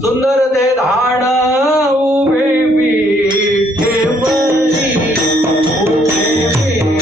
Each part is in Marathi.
सुंदर ते धाड उभे विठेवरी, उभे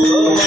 Hare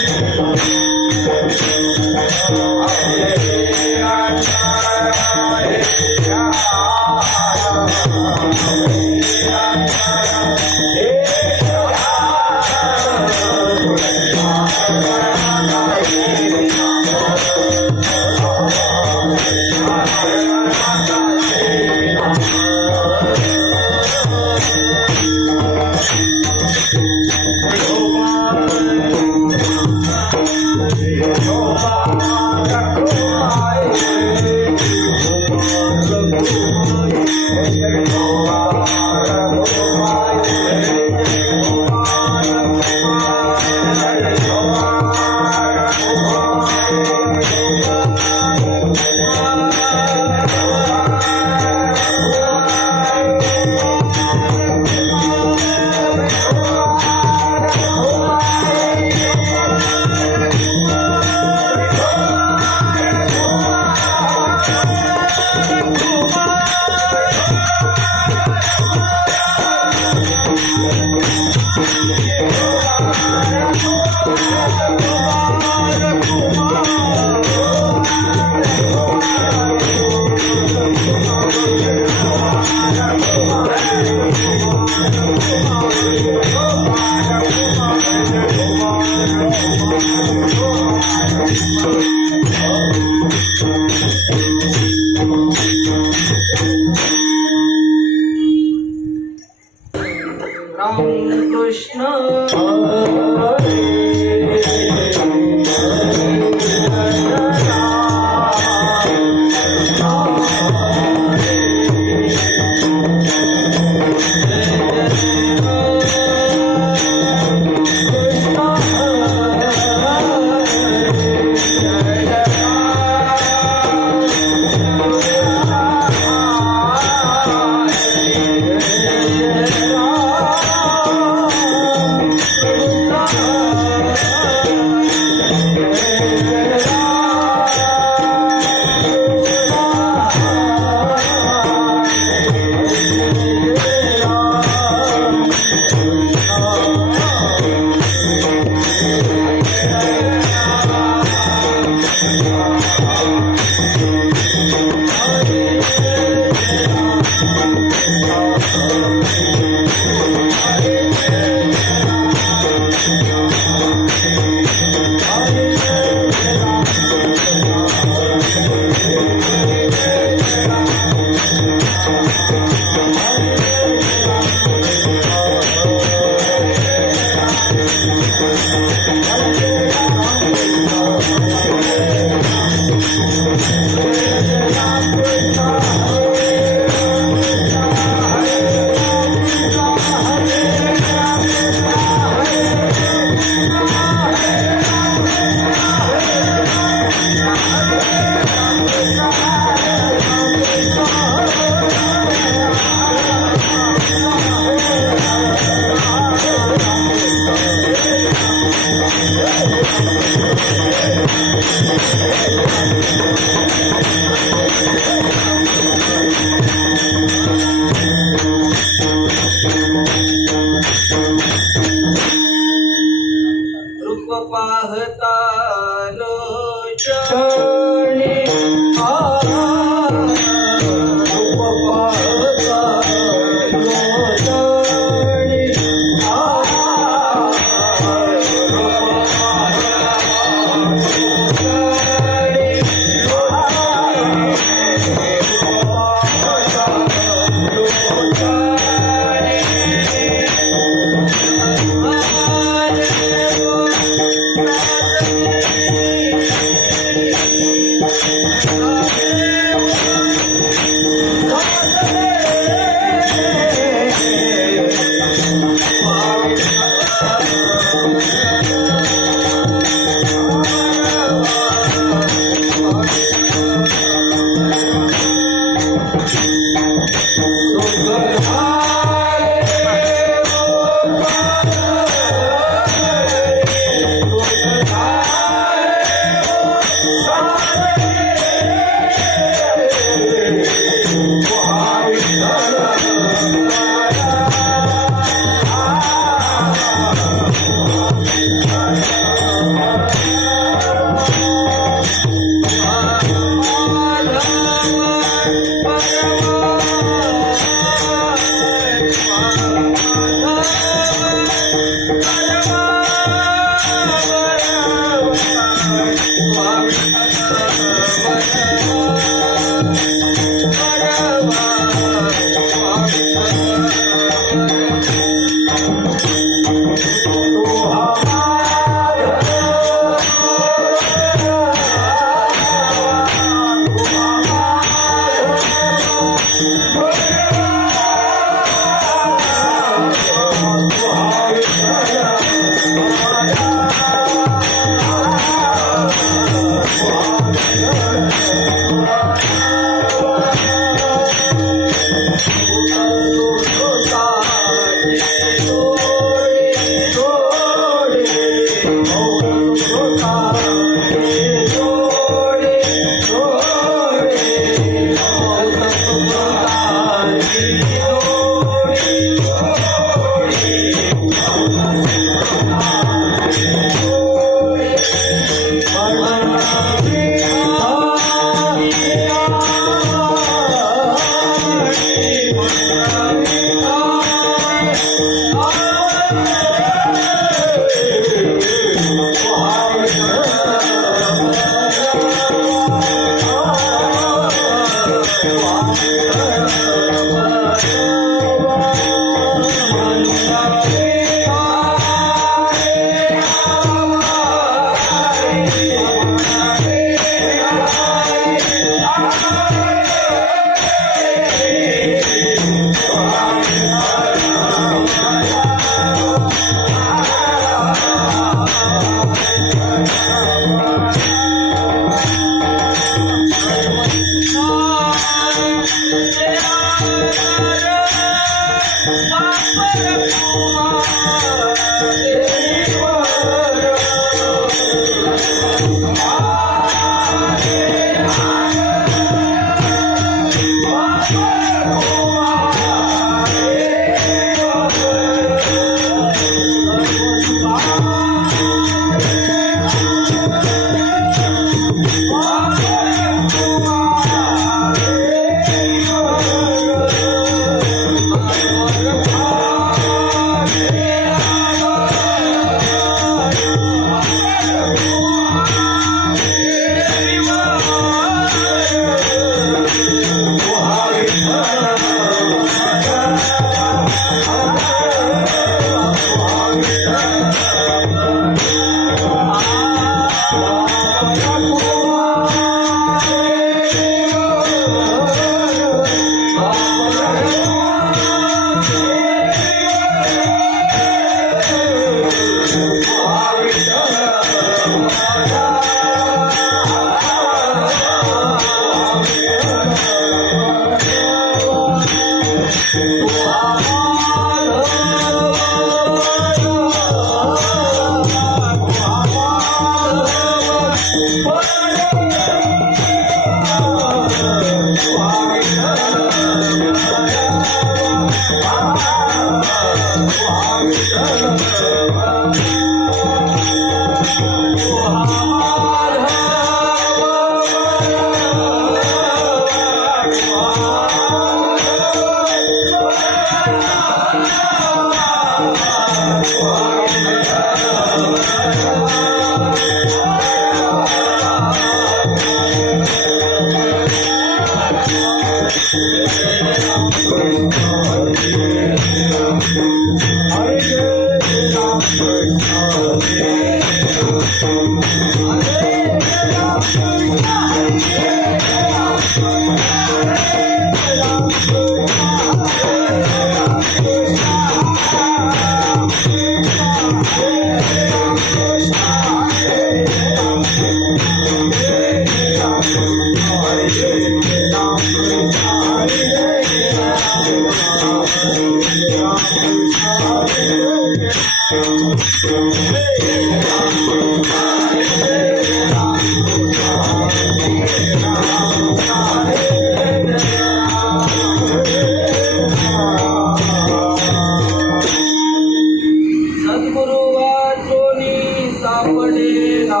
सद्गुरु वाचोनी सापडे ना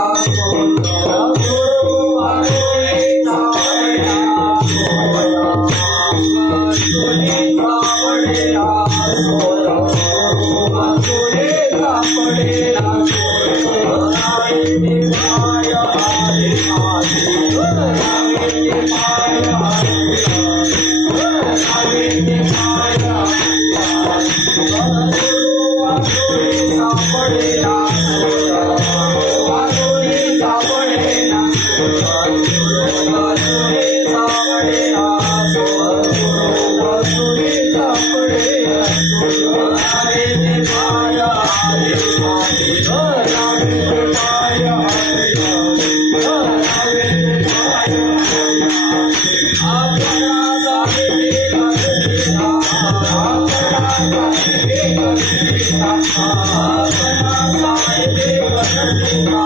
सद्गुरु वाचोनी सापडे ना वाचोनी सापडे ना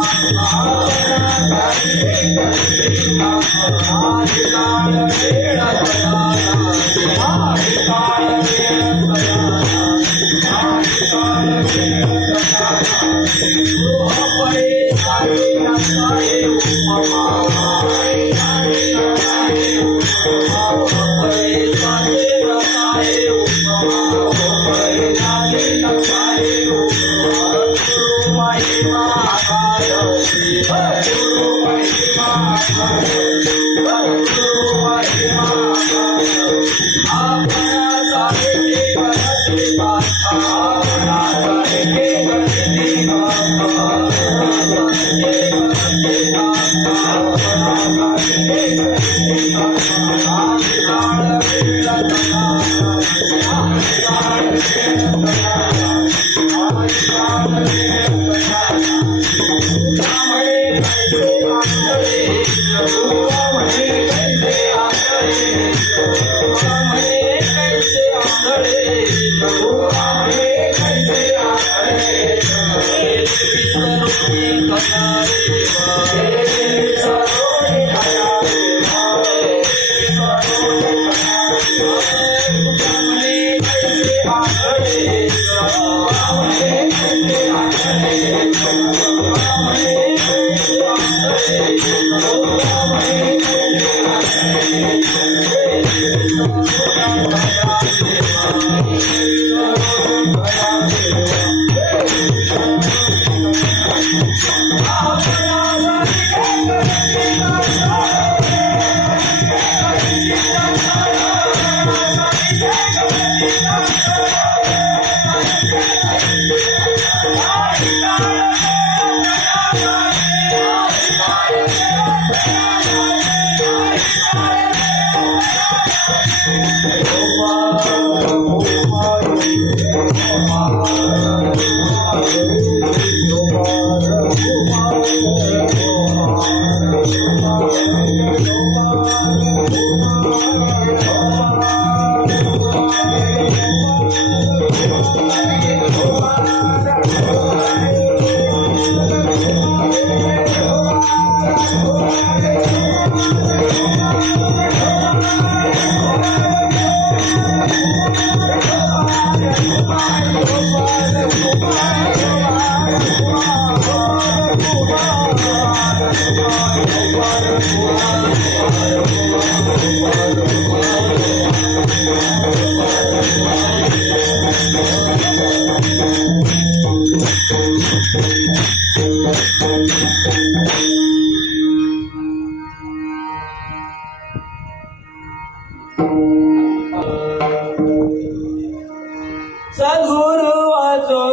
सद्गुरु वाचो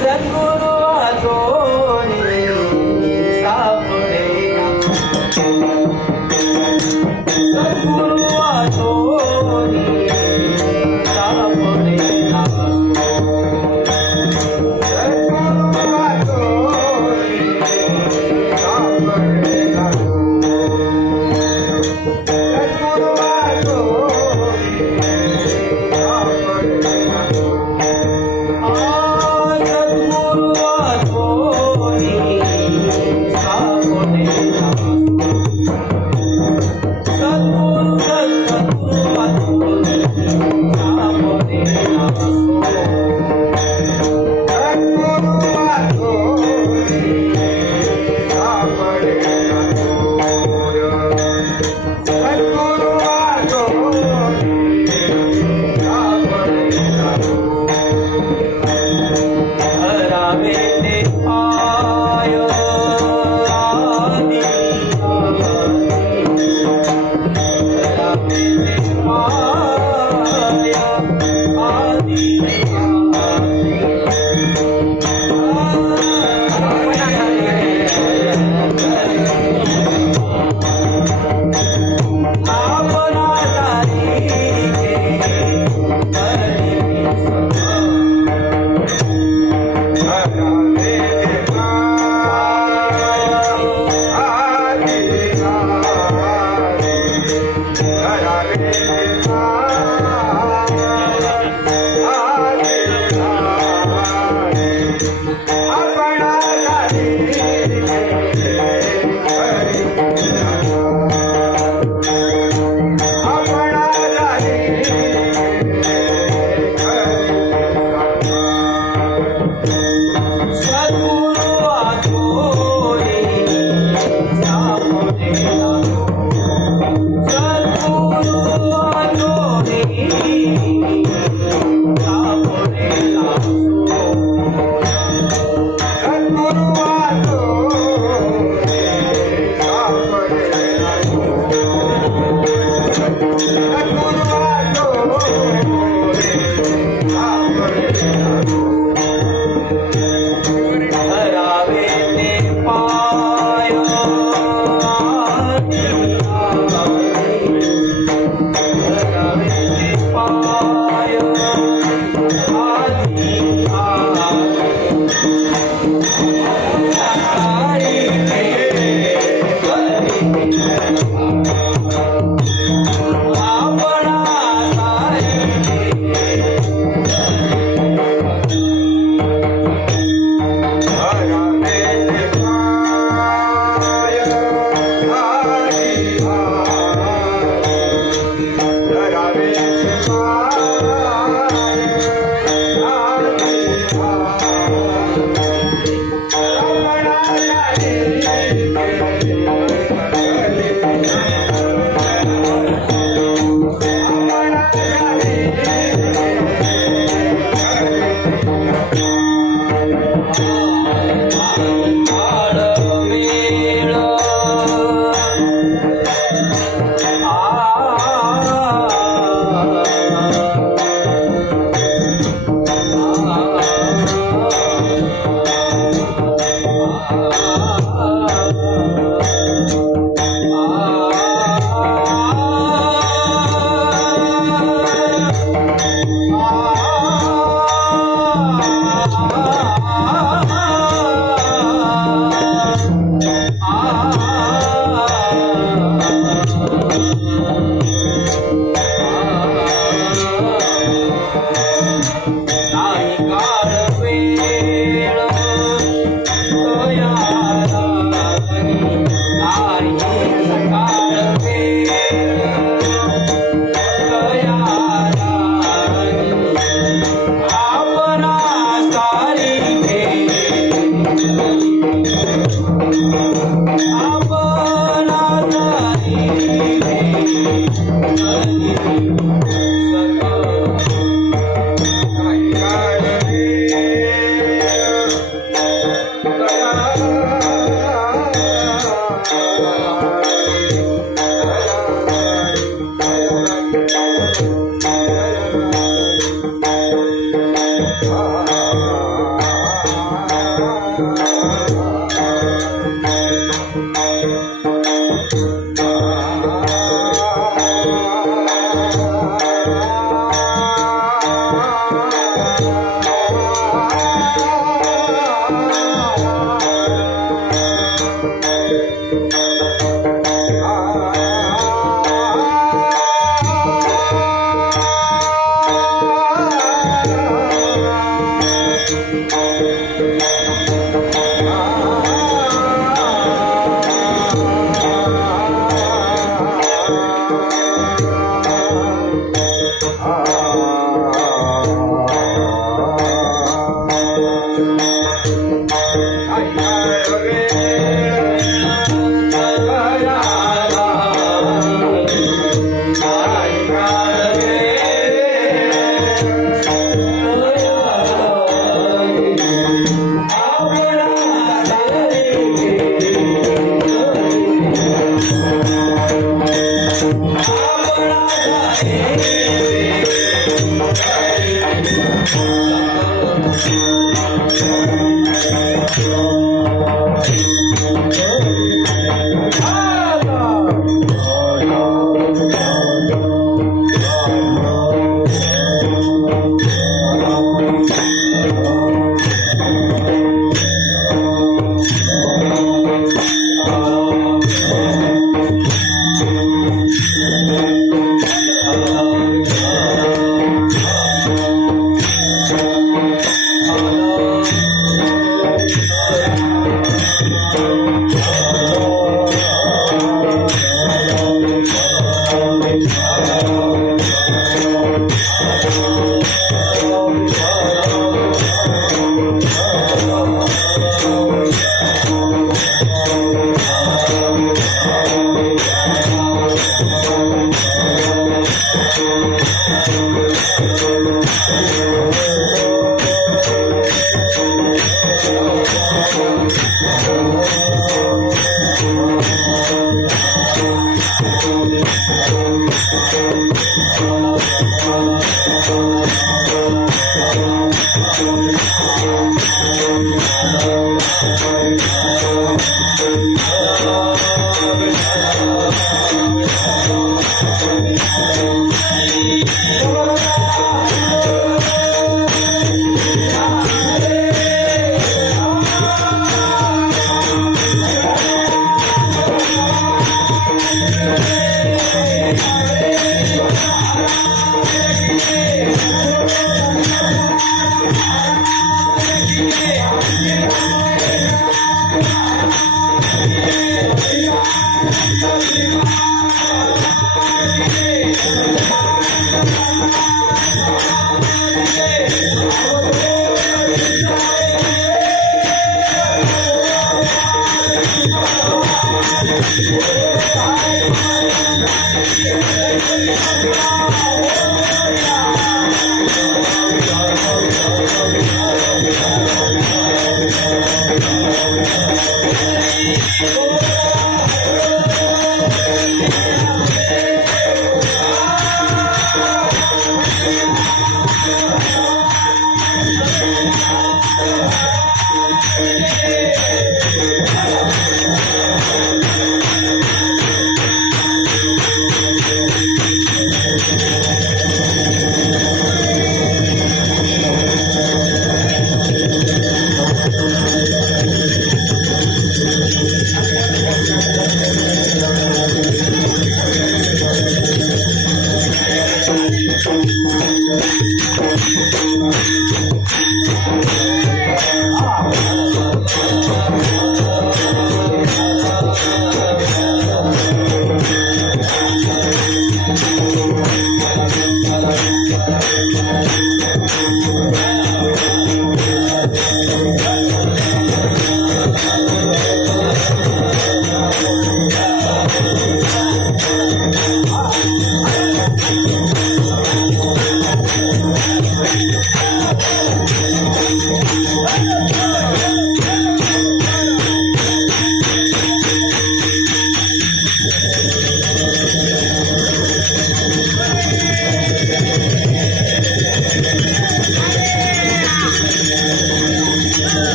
सद्गुरु वाचो सापडे सद्गुरु वाचो सापडे सद्गुरु वाचो सापडे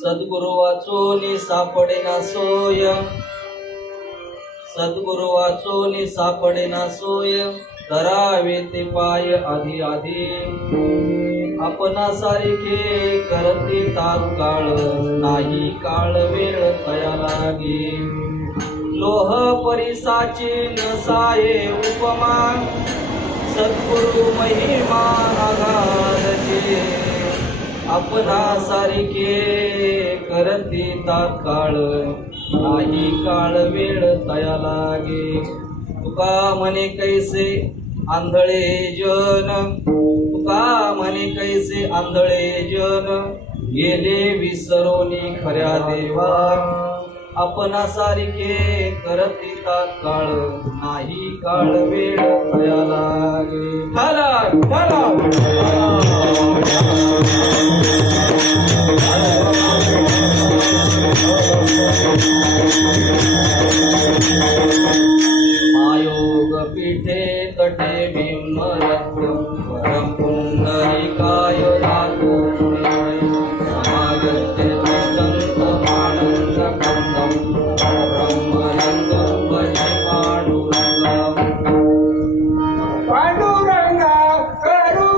सद्गुरु वाचूनी सापडे ना सोय सद्गुरु वाचोनी सापडेना सोय करावे ते पाय आधी आधी आपणा सारखे करते तात्काळ नाही काळ वेळ तया लागे लोह परिसाची नसाये उपमा सद्गुरु महिमा आघारचे आपणा सारखे करते तात्काळ नाही काळ वेळ तया लागे तुका म्हणे कैसे आंधळे जन तुका म्हणे कैसे आंधळे जन गेले विसरोनी खऱ्या देवा आपणा सारखे करती तात्काळ नाही काळ वेळ तया लागे आयोग पीठे तटे भीमरत्नम परम पुंडरीकाय लागो समागते संत आनंद कंदम ब्रह्मरंगम भजे पांडुरंगा करू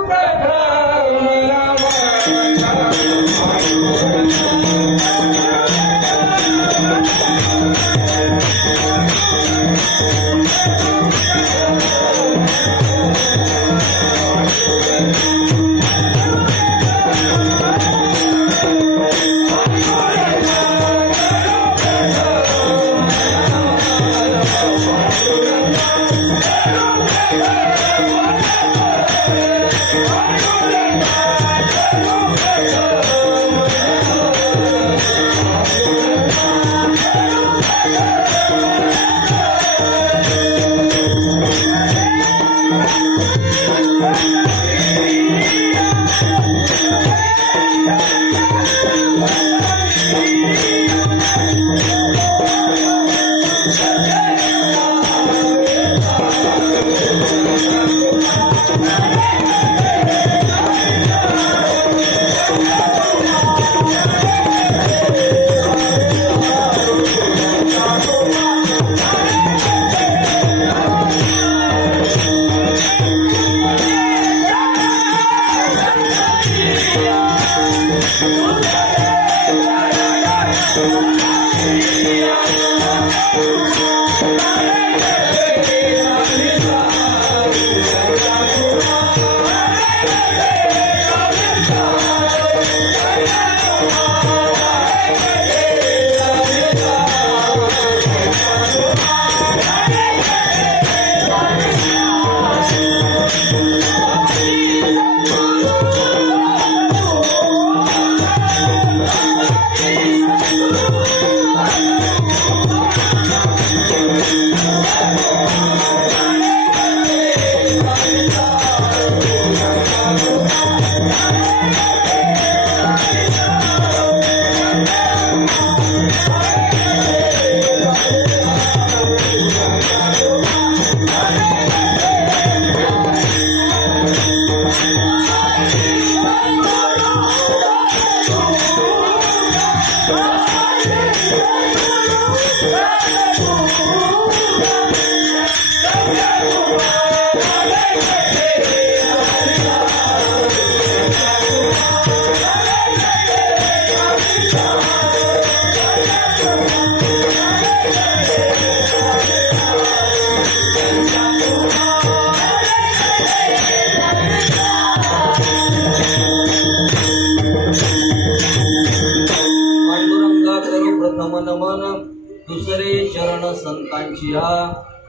दुसरे चरण संतांची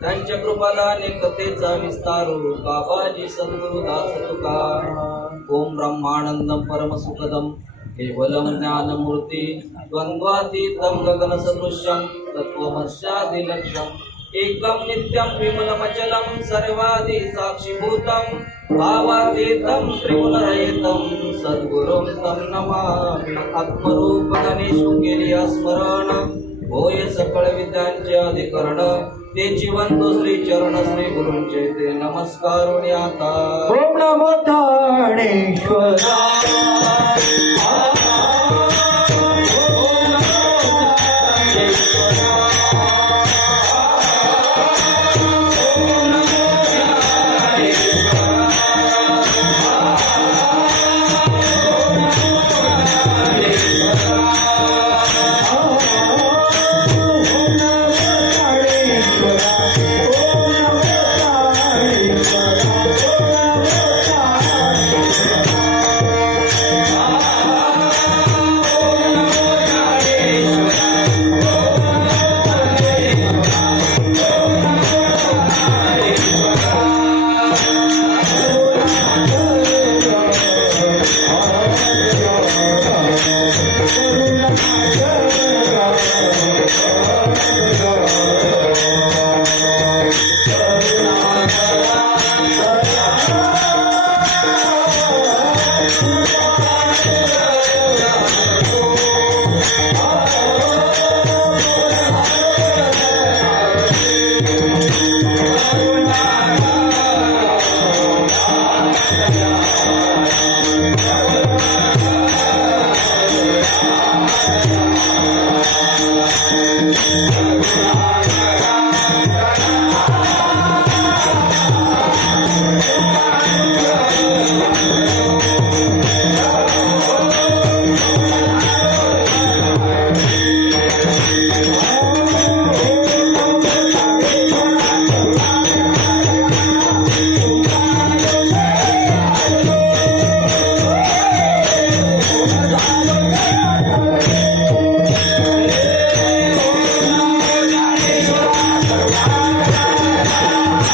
त्यांच्या कृपादाने कथेचा विस्तार बाबाजी सद्गुरु दास तुका ओम ब्रह्मानंदम परम सुखदम केवलम ज्ञानमूर्ती द्वंद्वातीतम गगन सदृश्यम तत्वमस्यादिलक्ष्यम एकम नित्यम विमलमचलम सर्वादि साक्षीभूतम भावातीतम त्रिगुणरहितम सद्गुरुं तं नमामि आत्मरूप गणेशु केली स्मरण होय सकळ विद्यांचे अधिकरण तेची वंदो श्री चरण श्री गुरूंचे ते नमस्कार आता ओम नमो गणेश्वरा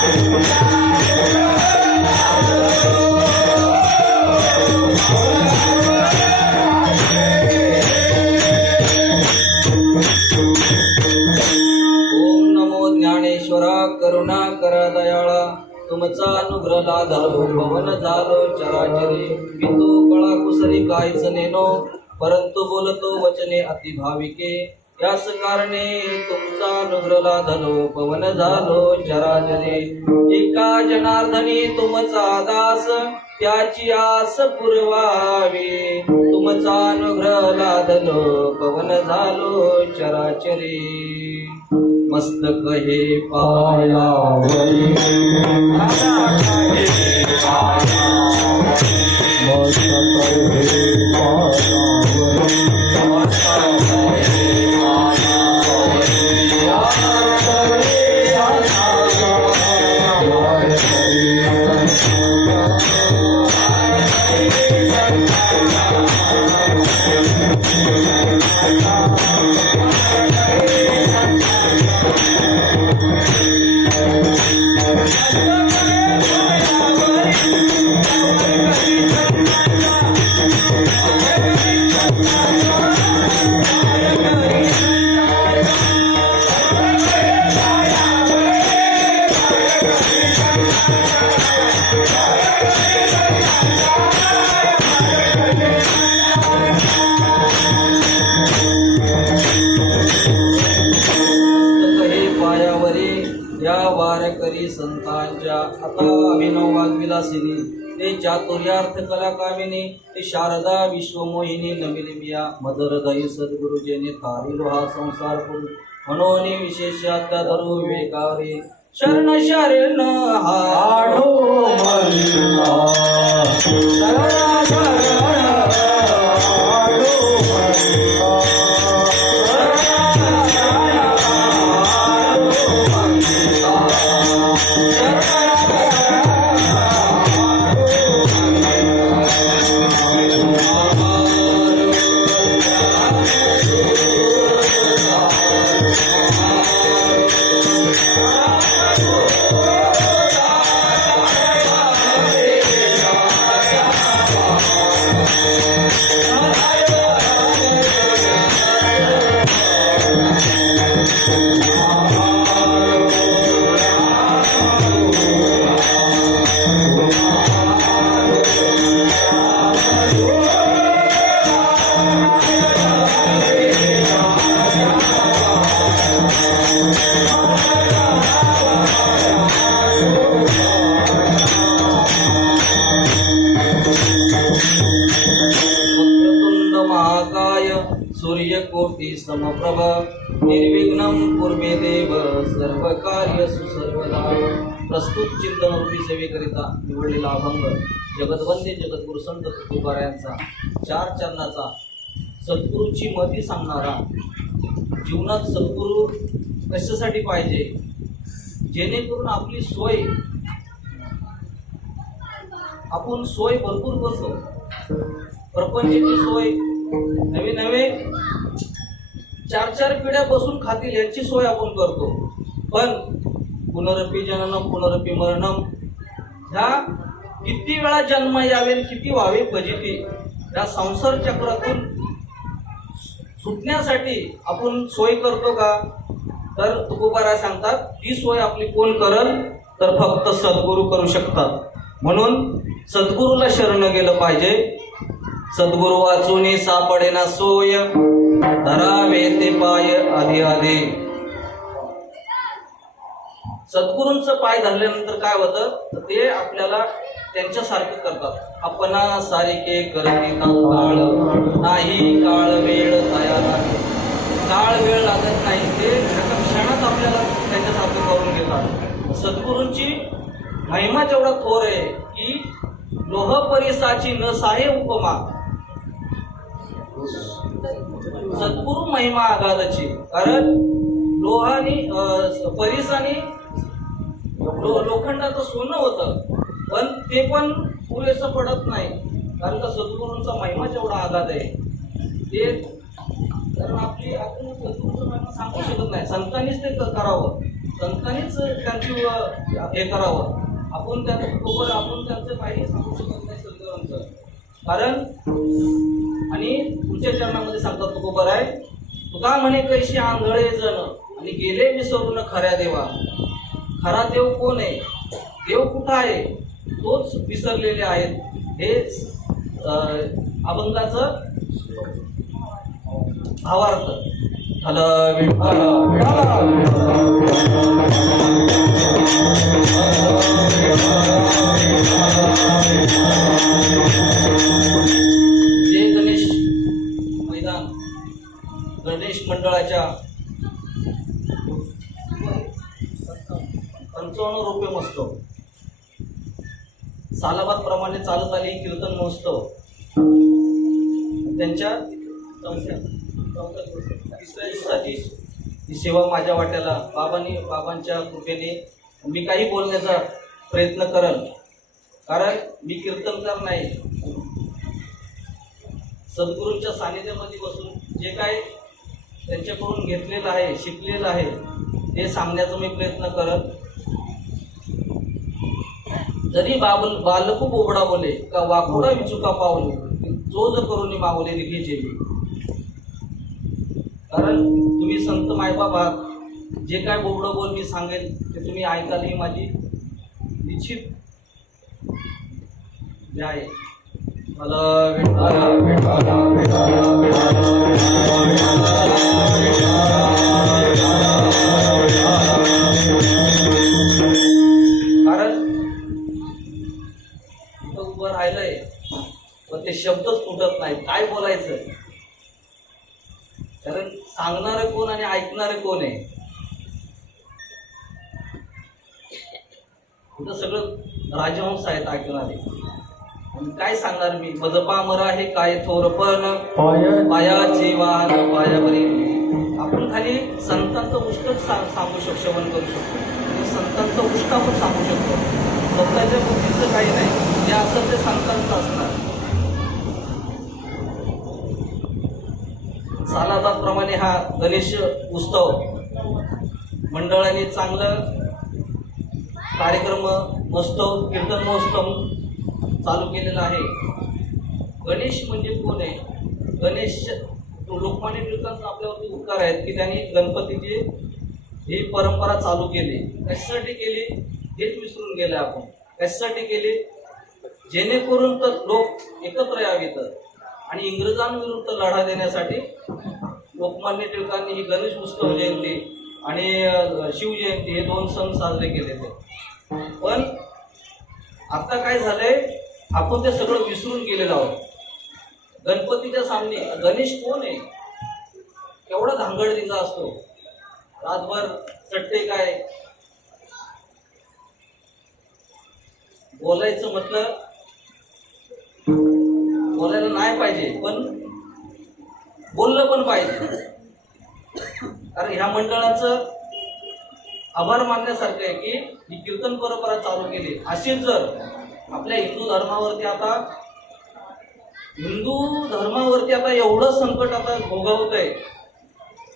ओम नमो ज्ञानेश्वरा करुणा करा दयाळा तुमचा अनुग्रह लाधलो पवन झालो चराचरी पितो कळा कुसरी कायच नेनो परंतु बोलतो वचने अति भाविके याच कारणे तुमचा अनुग्रह लाधलो पवन झालो चराचरी एका जनार्दनी तुमचा दास त्याची आस पुरवावी तुमचा अनुग्रह लाधलो पवन झालो चराचरी मस्तक हे पायावरी मस्तक हे या वारकरी संतांच्या आता अभिनव वाग्विलासिनी ते चातुर्यार्थ कला कामिनी ते शारदा विश्वमोहिनी नमिलिमिया मदरदयी सद्गुरुजेने तारिलो हा संसार पुरुष मनोनी विशेषात्या धरू विवेकावरी शरण शरण आढो मल्ला शरण शरण आढो मल्ला वक्रतुंड महाकाय सूर्यकोटि समप्रभ निर्विघ्नं कुर्मे देव सर्व कार्य सुसर्वदा प्रस्तुत चिंतन रूपी सेवेकरिता निवडलेला अभंग जगदवंदे जगद्गुरु संत तुकोबार यांचा 4 चरणाचा सद्गुरूची मती सांगणारा जीवनात सद्गुरू कशासाठी पाहिजे जेणेकरून आपली सोय आपण सोय भरपूर करतो प्रपंचाची सोय नवे नवे 4 पिढ्या बसून खातील याची सोय आपण करतो पण पुनरपी जननम पुनरपी मरणम ह्या किती वेळा जन्म यावे किती व्हावे फजिती या संसार चक्रातून सुटण्यासाठी आपण सोय करतो का तर तुकोबारा सांगतात ही सोय आपली कोण करल तर फक्त सद्गुरू करू शकतात म्हणून सद्गुरूला शरण गेलं पाहिजे सद्गुरू वाचून सापडेना सोय धरावे ते पाय आधी आधी सद्गुरूंचं पाय धरल्यानंतर काय होतं तर ते आपल्याला त्यांच्यासारखं करतात आपणा सारिके करती काळ नाही काळ वेळ तयार नाही काळ वेळ लागत नाही ते एका क्षणात आपल्याला त्यांच्यासारखं करून घेतात सद्गुरूंची महिमा जेवढा थोर आहे की लोह परिसाची न साहे उपमा सद्गुरु महिमा आघादाची कारण लोहानी परिसानी लोखंडाचं सोनं होतं पण ते पण पुरेसं पडत नाही कारण का सद्गुरूंचा महिमा जेवढा आघात आहे ते कारण आपण सद्गुरूंचा महिमा सांगू शकत नाही संतांनीच ते करावं संतांनीच त्यांची हे करावं. आपण त्यांचं काही सांगू शकत नाही संतांचं. कारण आणि पुढच्या चरणामध्ये सांगतात तुकोबर आहे, तुका म्हणे कैशी आंधळे जण आणि गेले विसरून खऱ्या देवा. खरा देव कोण आहे, देव कुठं आहे, तोच विसरलेले आहेत. हे अभंगाचं भावार्थ झालं. जे गणेश मैदान गणेश मंडळाच्या 55 रुपये महोत्सव सालाबाद प्रमाणे चालत आले कीर्तन महोत्सव त्यांच्या तिसऱ्या दिवसाची ही सेवा माझ्या वाट्याला बाबांच्या कृपेने मी काही बोलण्याचा प्रयत्न करल. कारण मी कीर्तनकार नाही. सद्गुरूंच्या सानिध्यामध्ये बसून जे काय त्यांच्याकडून घेतलेलं आहे, शिकलेलं आहे, ते सांगण्याचा मी प्रयत्न करत. जरी बालकू बोबडा बोले का वाकोडा विचुका पावले, जो जो करून मागवले निघेचे. कारण तुम्ही संत मायबाप आहात. जे काय बोबडं बोल मी सांगेल ते तुम्ही ऐकाल ही माझी निश्चित जे आहे. कारण इथं उभं राहिलंय पण ते शब्दच फुटत नाही, काय बोलायचं. कारण सांगणारे कोण आणि ऐकणारे कोण आहे. इथं सगळं राजहंस आहेत ऐकणारे. आणि काय सांगणार मी, बजपा मरा हे काय थोरपण पायाचे वाहन पायावरी. आपण खाली संतांचं उष्टच सांगू शकतो, श्रवण करू शकतो. आणि संतांचं उष्ट आपण सांगू शकतो. स्वतःच्या बुद्धीचं काही नाही, जे असं ते संतांचं असणार. सालाबादप्रमाणे हा गणेश उत्सव मंडळाने चांगलं कार्यक्रम महोत्सव कीर्तन महोत्सव चालू केलेला आहे. गणेश म्हणजे कोण आहे, गणेश लोकमान्य टिळकांचा आपल्यावरती उपकार आहेत की त्यांनी गणपतीची ही परंपरा चालू केली. कशासाठी केली हेच विसरून गेले आपण. कशासाठी केली, जेणेकरून तर लोक एकत्र यावेत आणि इंग्रजांविरुद्ध लढा देण्यासाठी लोकमान्य टिळकांनी ही गणेश उत्सव जयंती आणि शिवजयंती हे 2 सण साजरे केले होते. पण आता काय झालंय, आपण ते सगळं विसरून गेलेलो आहोत. गणपतीच्या सामने गणेश कोण आहे, केवढा धांगडधिंगा असतो. रातभर चट्टे काय बोलायचं म्हटलं, बोलायला नाही पाहिजे पण बोललं पण पाहिजे. कारण ह्या मंडळाचं आभार मानण्यासारखं आहे की ही कीर्तन परंपरा चालू केली. अशीच जर आपल्या हिंदू धर्मावरती आता एवढं संकट आता भोगवत आहे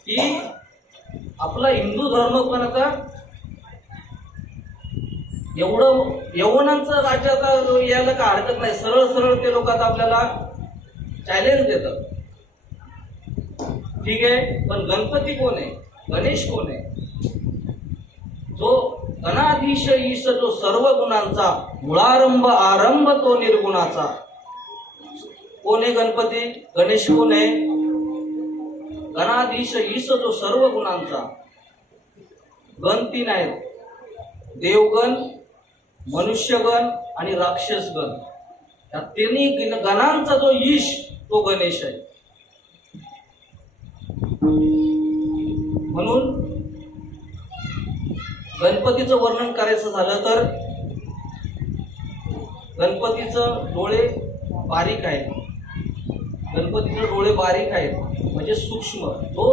की आपला हिंदू धर्म पण आता एवढं यवनांचं राज्य आता यायला का हरकत नाही. सरळ सरळ ते लोक आता आपल्याला चॅलेंज देतात. ठीक आहे, पण गणपती कोण आहे, गणेश कोण आहे, जो गणाधीश ईश जो सर्व गुणांचा मुळारंभ आरंभ तो निर्गुणाचा. कोण आहे गणपती, गणेश कोण आहे, गणाधीश ईश जो सर्व गुणांचा. गण 3 आहेत, देवगण, मनुष्यगण आणि राक्षसगण. या 3 गणांचा जो ईश तो गणेश आहे. म्हणून गणपतीचं वर्णन करायचं झालं तर गणपतीचं डोळे बारीक आहेत. गणपतीचे डोळे बारीक आहेत म्हणजे सूक्ष्म. तो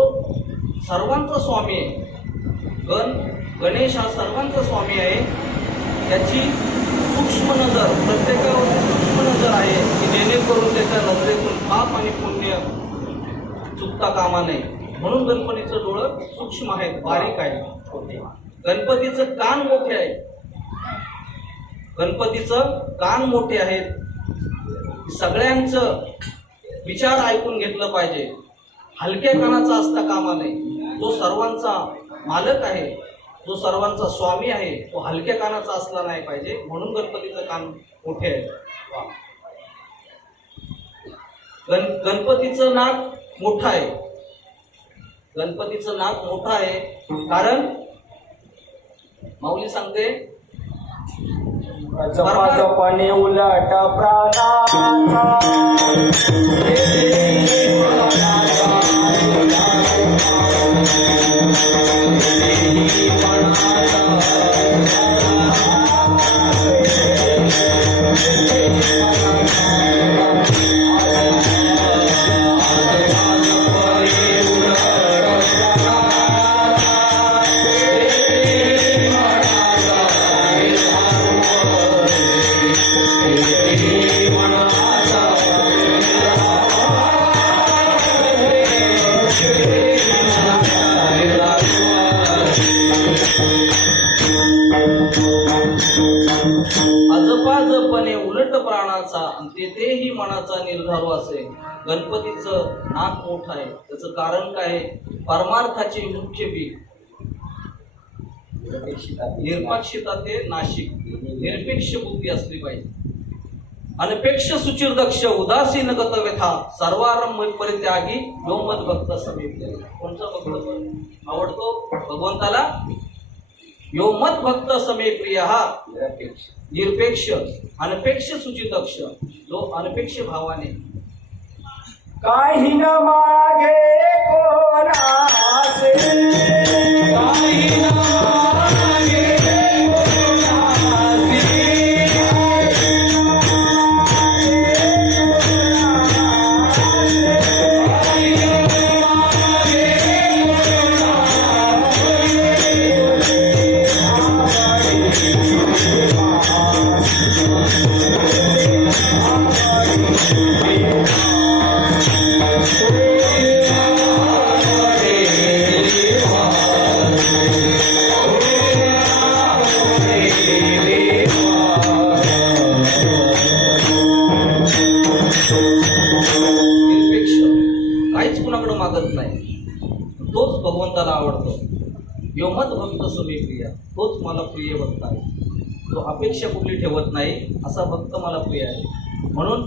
सर्वांचा स्वामी आहे. गणेश हा सर्वांचा स्वामी आहे. त्याची सूक्ष्म नजर प्रत्येकावर सूक्ष्म नजर आहे की जेणेकरून त्याच्या नजरेतून पाप आणि पुण्य चुकता कामा नये. म्हणून गणपतीचं डोळं सूक्ष्म आहेत, बारीक आहे. गणपतीचं कान मोठे आहे, गणपतीचं कान मोठे आहेत. सगळ्यांचं विचार ऐकून घेतलं पाहिजे. हलक्या कानाचा असता कामा नये. जो सर्वांचा मालक आहे, जो सर्वांचा स्वामी आहे, तो हलक्या कानाचा असला नाही पाहिजे. म्हणून गणपतीचं कान मोठे आहे. गणपतीचं नाक मोठं आहे. गणपतीचं नाक मोठं आहे कारण माऊली सांगते, जपा जपाने उलट प्राणाचा अजपाजपणे उलट प्राणाचा तेथेही मनाचा निर्धारू असे. गणपतीचं नाक मोठं आहे. त्याचं कारण काय आहे? परमार्थाचे मुख्य पीक निरपेक्षता ते नाशिक, निरपेक्ष बुद्धी असली पाहिजे. अनपेक्ष सुचिर दक्ष उदासीन गत व्यथा सर्वारंभ परित्यागी योमद भक्त समीप. कोणचा भक्त आवडतो भगवंताला? योमद भक्त समे प्रिय हा निरपेक्ष, अनपेक्ष सुचिदक्ष, जो अनपेक्ष भावाने काही न मागे कोणाचे, काही न मागे तोच भगवंताला आवडतो. योमत भक्त समे प्रिय, तोच मला प्रिय भक्त आहे. तो अपेक्षा कुठली ठेवत नाही, असा भक्त मला प्रिय आहे. म्हणून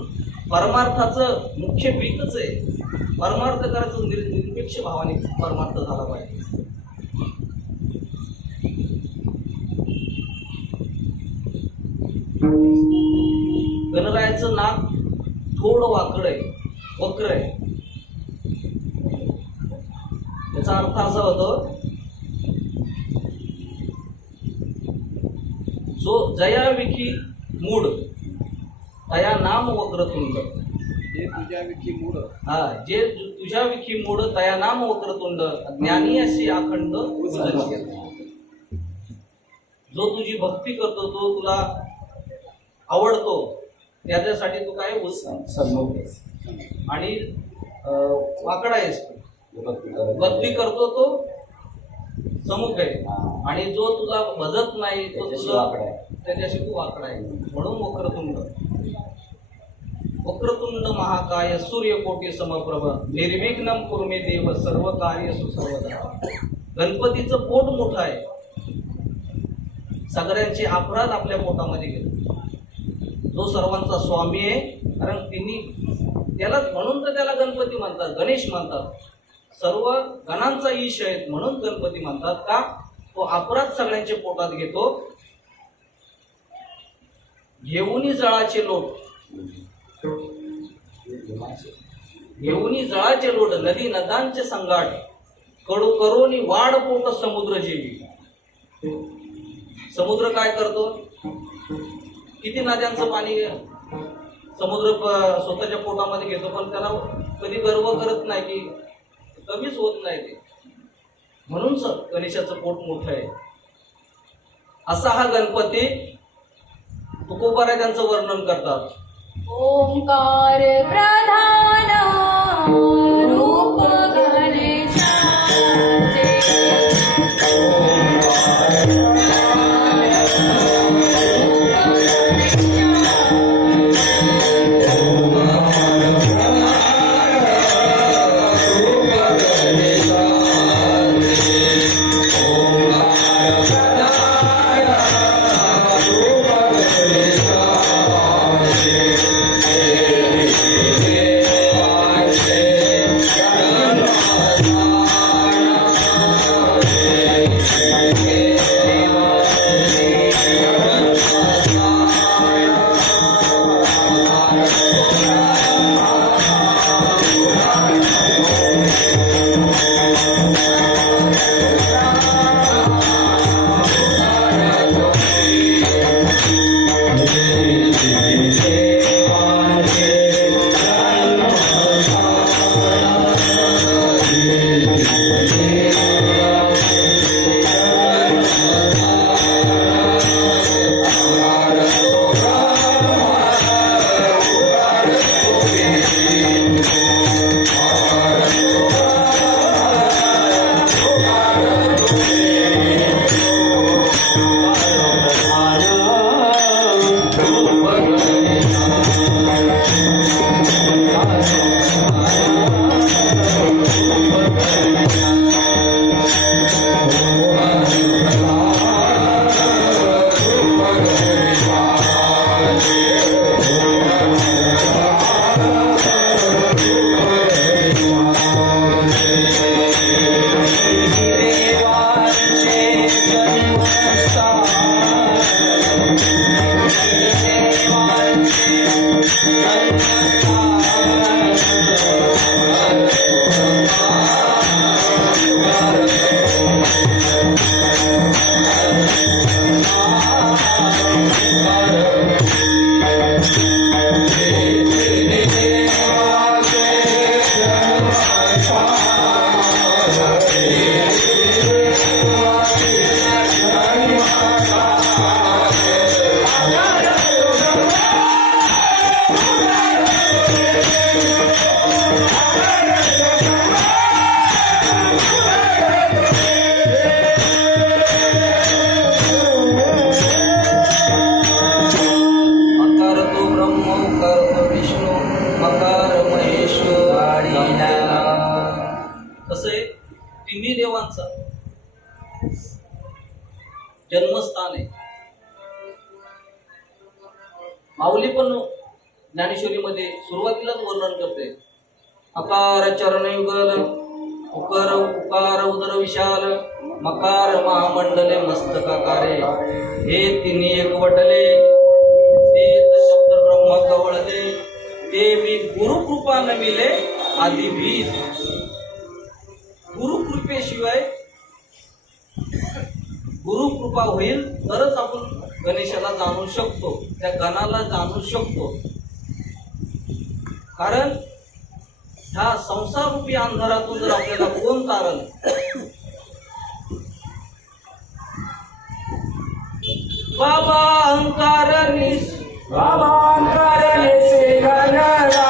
परमार्थाचं मुख्य पीकच आहे. परमार्थ करायचं निरपेक्ष भावाने परमार्थ झाला पाहिजे. गणरायाचं नाक थोडं वाकड आहे, वक्र आहे. याचा अर्थ असा होतो, जो जया विखी मूड तया नाम वक्रतुंड. हा, जे तुझ्या विखी मूड तया नाम वक्रतुंड ज्ञानी अशी अखंड उजळची. जो तुझी भक्ती करतो, तो तुला आवडतो, त्याच्यासाठी तू काय आणि वाकडा आहेस. भक्ती करतो तो समुख आहे, आणि जो तुला भजत नाही तो तुला त्याच्याशी तू वाकडा आहे. म्हणून वक्रतुंड. वक्रतुंड महाकाय सूर्यकोटी समप्रभ निर्विघ्नं कुर्मे देव सर्व कार्येषु सर्वदा. गणपतीचं पोट मोठं आहे. सगळ्यांचे अपराध आपल्या पोटामध्ये घेतो. जो सर्वांचा स्वामी आहे, कारण त्याला म्हणून तर त्याला गणपती म्हणतात, गणेश म्हणतात. सर्व गणांचा ईश आहेत म्हणून गणपती म्हणतात. का? तो अपराध सगळ्यांच्या पोटात घेतो. घेऊनी जळाचे लोट, घेऊनी जळाचे लोट नदी नदांचे संगाट कडू करोनी वाढ पोट समुद्र जेवी. समुद्र काय करतो? किती नद्यांचं पाणी समुद्र स्वतःच्या पोटामध्ये घेतो, पण त्याला कधी गर्व करत नाही की कमीच होत नाही ते. म्हणून गणेशाचं पोट मोठं आहे. असा हा गणपती तुकोबारा त्यांचं वर्णन करतात. ओंकार प्रधान रूप गणेशाचे, ओंकार स्थान आहे. माऊली पण ज्ञानेश्वरीमध्ये सुरुवातीलाच वर्णन करते. अकार चरण युगल, उकर उकार उदर विशाल, मकार महामंडले मस्तकाकारे, हे तिन्ही एकवटले, ते शब्द ब्रह्म कवळले, ते मी गुरुकृपा न मिले आधी भीत. गुरुकृपेशिवाय गुरुकृपा होईल तरच आपण गणेशाला जाणू शकतो, त्या गणाला जाणू शकतो. कारण ह्या संसाररूपी अंधारातून जर आपल्याला कोण तारल, बाबा अहंकार निस बाबा करणे गणराया,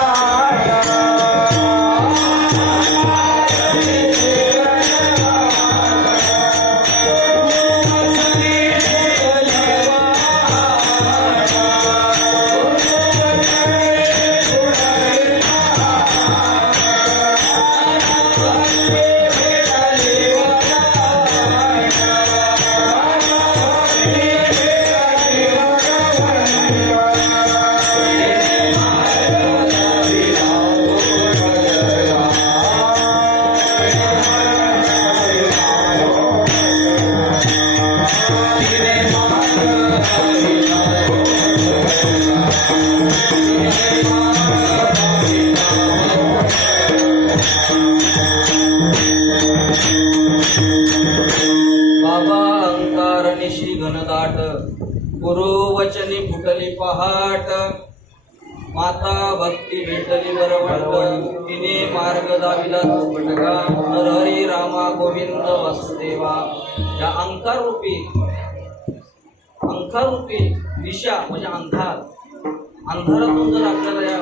बाबा अहंकार निशी घनदाट, गुरु वचनी फुटली पहाट, माता भक्ती भेटली बरवंत, तिने मार्ग दाविला चोपटका, नरहरी रामा गोविंद वासुदेवा. या अंकार रूपी दिशा म्हणजे अंधार, अंधारातून जर आपल्याला या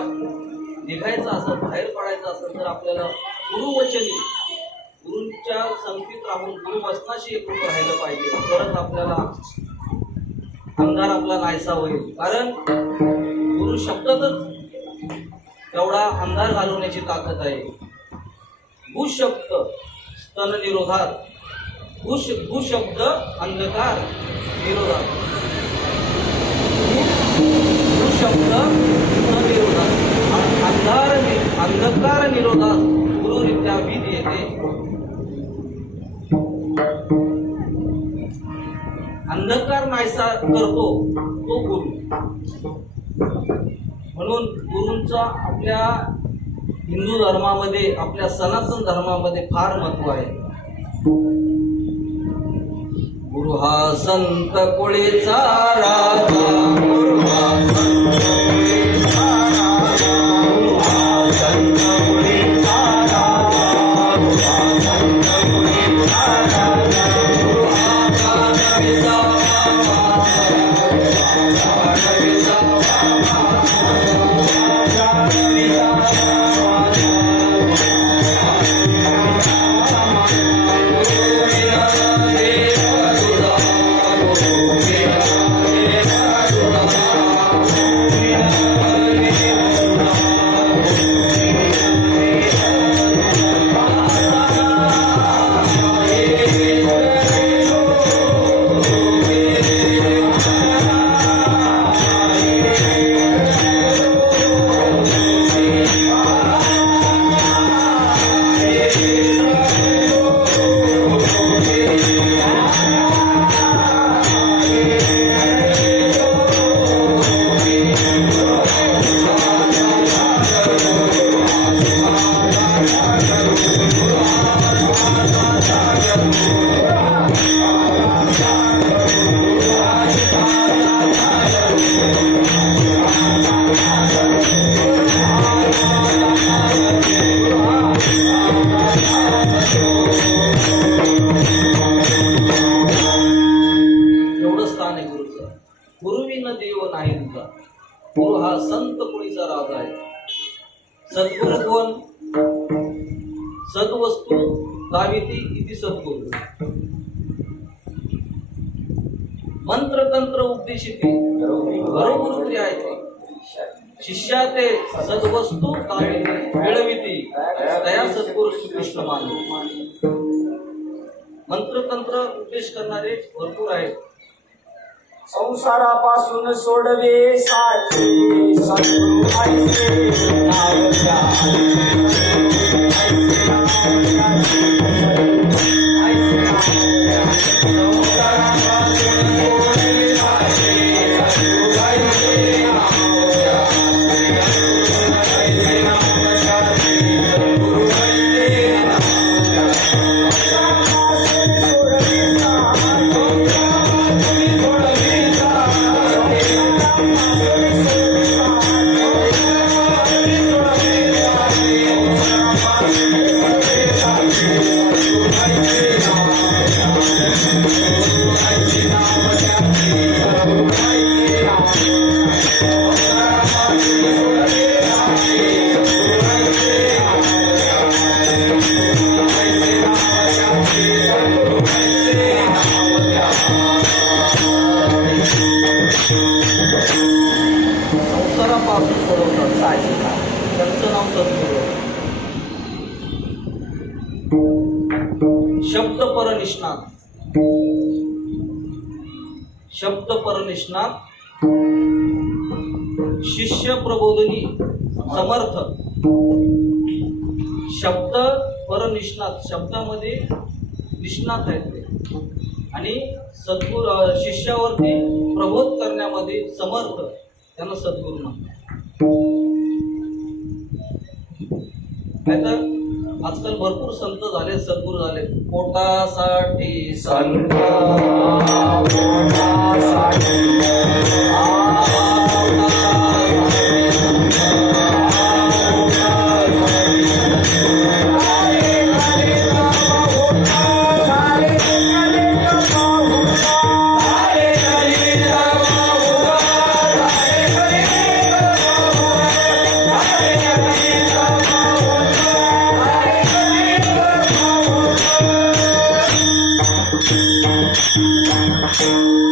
निघायचं असेल, बाहेर पडायचं असेल, तर आपल्याला गुरुवचनी, गुरूंच्या संगतीत राहून गुरुवचनाशी एकरूप राहिलं पाहिजे. तरच आपल्याला अंधार आपला नाहीसा होईल. कारण गुरु शब्दातच तेवढा अंधार घालवण्याची ताकद आहे. भूशब्द स्तन निरोधात, भूशब्द अंधकार निरोधात, भूशब्द स्तन निरोधात, अंधकार निरोधात गुरुरित्या विध येते. अंधकार नाहीसा करतो तो गुरु. म्हणून गुरूंचा आपल्या हिंदू धर्मामध्ये, आपल्या सनातन धर्मामध्ये फार महत्व आहे. गुरु हा संत कुळीचा राजा, गुरु हा संत कुळीचा राजा, गुरु हा संत कुळीचा राजा, गुरु हा संत कुळीचा राजा, गुरु हा गाणविसा गुरु हा संत कुळीचा राजा आहे. सद्गुरु कोण? सद्वस्तू गाविती इति सद्गुरु. मंत्र तंत्र उपदेशिती घरोघरो क्रिया आहे. शिष्या ते सद्वस्तू गाविती मिळविती तया सद्गुरु श्रीकृष्ण मानू. मंत्र तंत्र उपदेश करणारे भरपूर आहेत. संसारापासून सोडवे साचे सद्गुरु ऐसे नाव घ्या. ऐसे नाव घ्या. संसारापासून सोडवे साचे सद्गुरु ऐसे नाव घ्या. ऐसे नाव घ्या. सद्गुरु ऐसे नाव घ्या. संसारापासून सोडवे संसारापासून सोडवतात साहजिक आहे. त्यांचं नाव सद्गुरू. शब्द परनिष्णात, शब्द परनिष्णात, शिष्य प्रबोधनी समर्थ. शब्द परनिष्णात, शब्दामध्ये निष्णात आहेत ते, आणि सद्गुरू शिष्यावरती प्रबोध करण्यामध्ये समर्थ, त्यांना सद्गुरू म्हणतात. नाही तर आजकाल भरपूर संत झाले, सद्गुरू झाले. पोटासाठी संत, पोटासाठी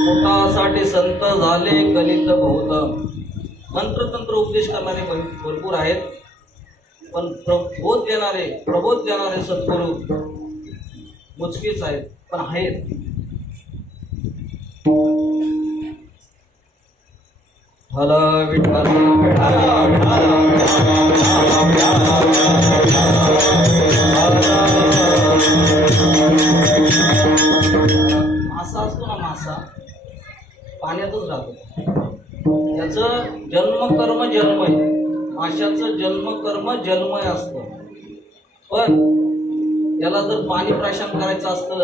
पोटासाठी संत झाले कलित बहुत. मंत्रतंत्र उपदेश करणारे भरपूर आहेत, पण प्रबोध देणारे सद्गुरू मोजकेच आहेत, पण आहेत. हला विठ्ठल मासा असतो ना, मासा पाण्यातच राहतो. त्याचं जन्मकर्म जन्मय, माशाचं जन्मकर्म जन्मय असतं. पण त्याला जर पाणी प्राशन करायचं असतं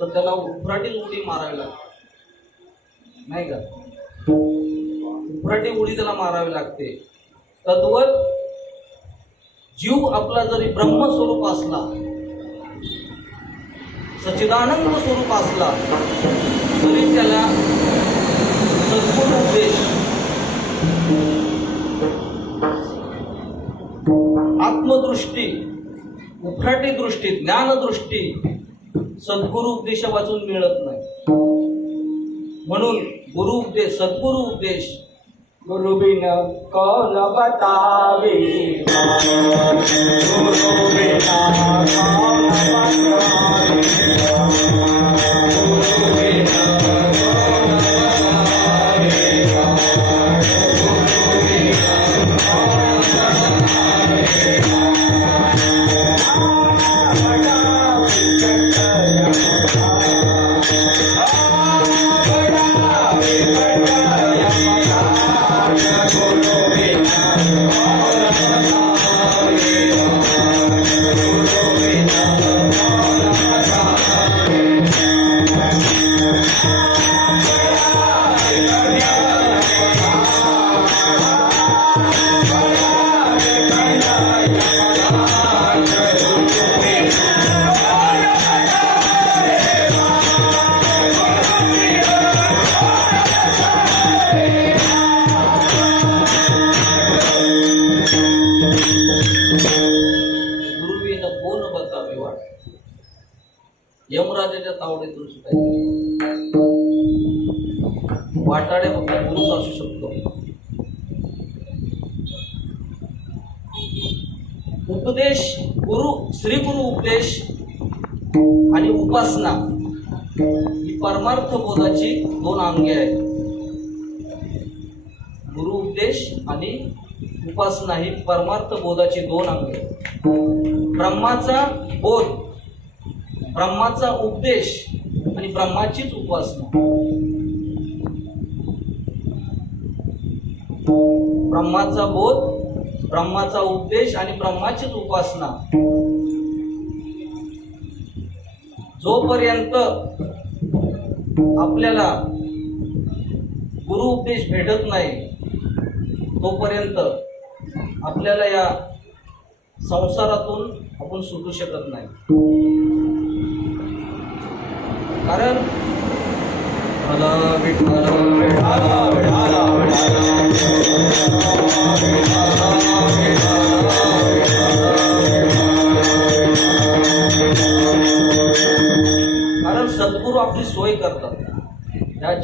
तर त्याला उफराटी उडी मारावी लागते, नाही का? उफराटी उडी त्याला मारावी लागते. तद्वत जीव आपला जरी ब्रह्मस्वरूप असला, सच्चिदानंद स्वरूप असला, तरी त्याला सद्गुरू उपदेश, आत्मदृष्टी, उफराटी दृष्टी, ज्ञानदृष्टी सद्गुरू उपदेश वाचून मिळत नाही. म्हणून गुरु उपदेश, सद्गुरू उपदेश, गुरु बिन कौन बतावे, गुरु बिना कौन बतावे, गुरु बिना कौन बतावे, गुरु बिना कौन बतावे. यमराजाच्या तावडीतून सुटायचे. वाटाडे फक्त गुरुच असू शकतो. उपदेश, गुरु, श्री गुरु उपदेश आणि उपासना परमार्थ बोधाची दोन अंगे आहेत, गुरु उपदेश आणि उपासना ही परमार्थ बोधाची दोन अंगे. ब्रह्माचा बोध, ब्रह्माचा उपदेश आणि ब्रह्माचीच उपासना. ब्रह्माचा बोध, ब्रह्माचा उपदेश आणि ब्रह्माचीच उपासना. जोपर्यंत आपल्याला गुरु उपदेश भेटत नाही तोपर्यंत आपल्याला या संसारातून आपण सुटू शकत नाही. कारण कारण सद्गुरू आपली सोय करतात. या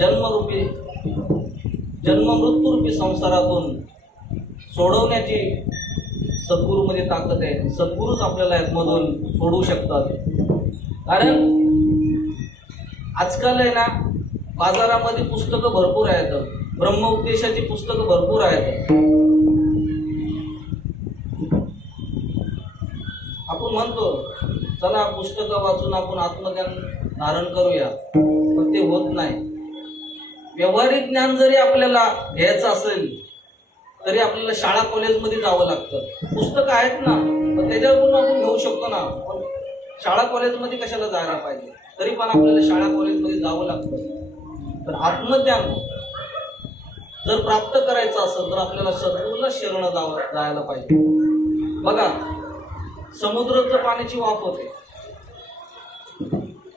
जन्ममृत्यूरूपी संसारातून सोडवण्याची सद्गुरूमध्ये ताकद आहे. सद्गुरूच आपल्याला यातमधून सोडवू शकतात. कारण आजकाल आहे ना, बाजारामध्ये पुस्तकं भरपूर आहेत, ब्रह्म उपदेशाची पुस्तकं भरपूर आहेत. आपण म्हणतो चला पुस्तकं वाचून आपण आत्मज्ञान धारण करूया, पण ते होत नाही. व्यावहारिक ज्ञान जरी आपल्याला घ्यायचं असेल तरी आपल्याला शाळा कॉलेजमध्ये जावं लागतं. पुस्तकं आहेत ना, पण त्याच्यावरून आपण घेऊ शकतो ना. पण शाळा कॉलेजमध्ये कशाला जायला पाहिजे, तरी पण आपल्याला शाळा कॉलेजमध्ये जावं लागतं. तर आत्मज्ञान जर प्राप्त करायचं असेल तर आपल्याला सद्गुरूला शरण जायला पाहिजे. बघा, समुद्राचं पाण्याची वाफ होते,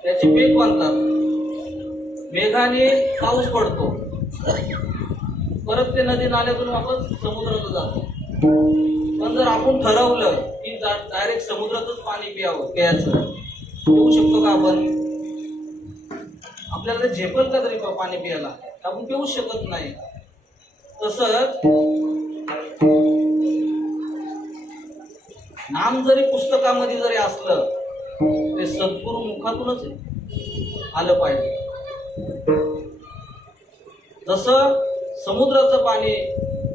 त्याचे मेघ बनतात, मेघाने पाऊस पडतो, परत ते नदी नाल्यातून वापस समुद्रात जातो. पण जर आपण ठरवलं की डायरेक्ट समुद्रातच पाणी प्यायचं, पिऊ शकतो का आपण? आपल्याला झेपल का तरी पाणी प्यायला? आपण पिऊ शकत नाही. तसंच नाम जरी पुस्तकामध्ये जरी असलं ते सद्गुरू मुखातूनच आलं पाहिजे. जसं समुद्राचं पाणी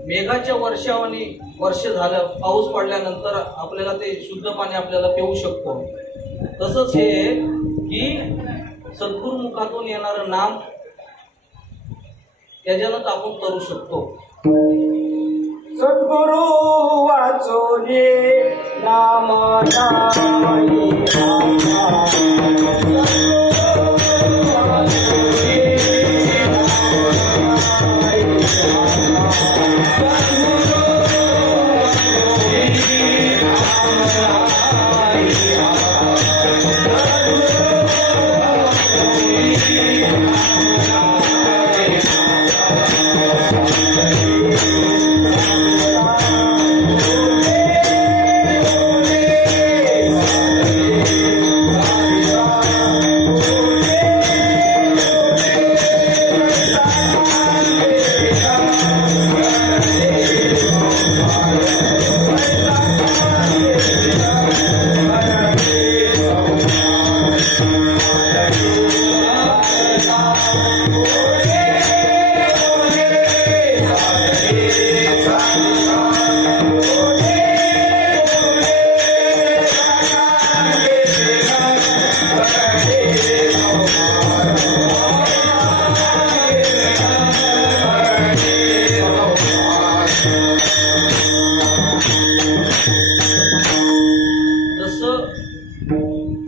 मेघाच्या वर्षावानी वर्ष झालं, पाऊस पडल्यानंतर आपल्याला ते शुद्ध पाणी आपल्याला पिऊ शकतो. तसंच हे की सद्गुरू मुखातून येणारं नाम त्याच्यानंच आपण करू शकतो. सद्गुरु वाचोने नाम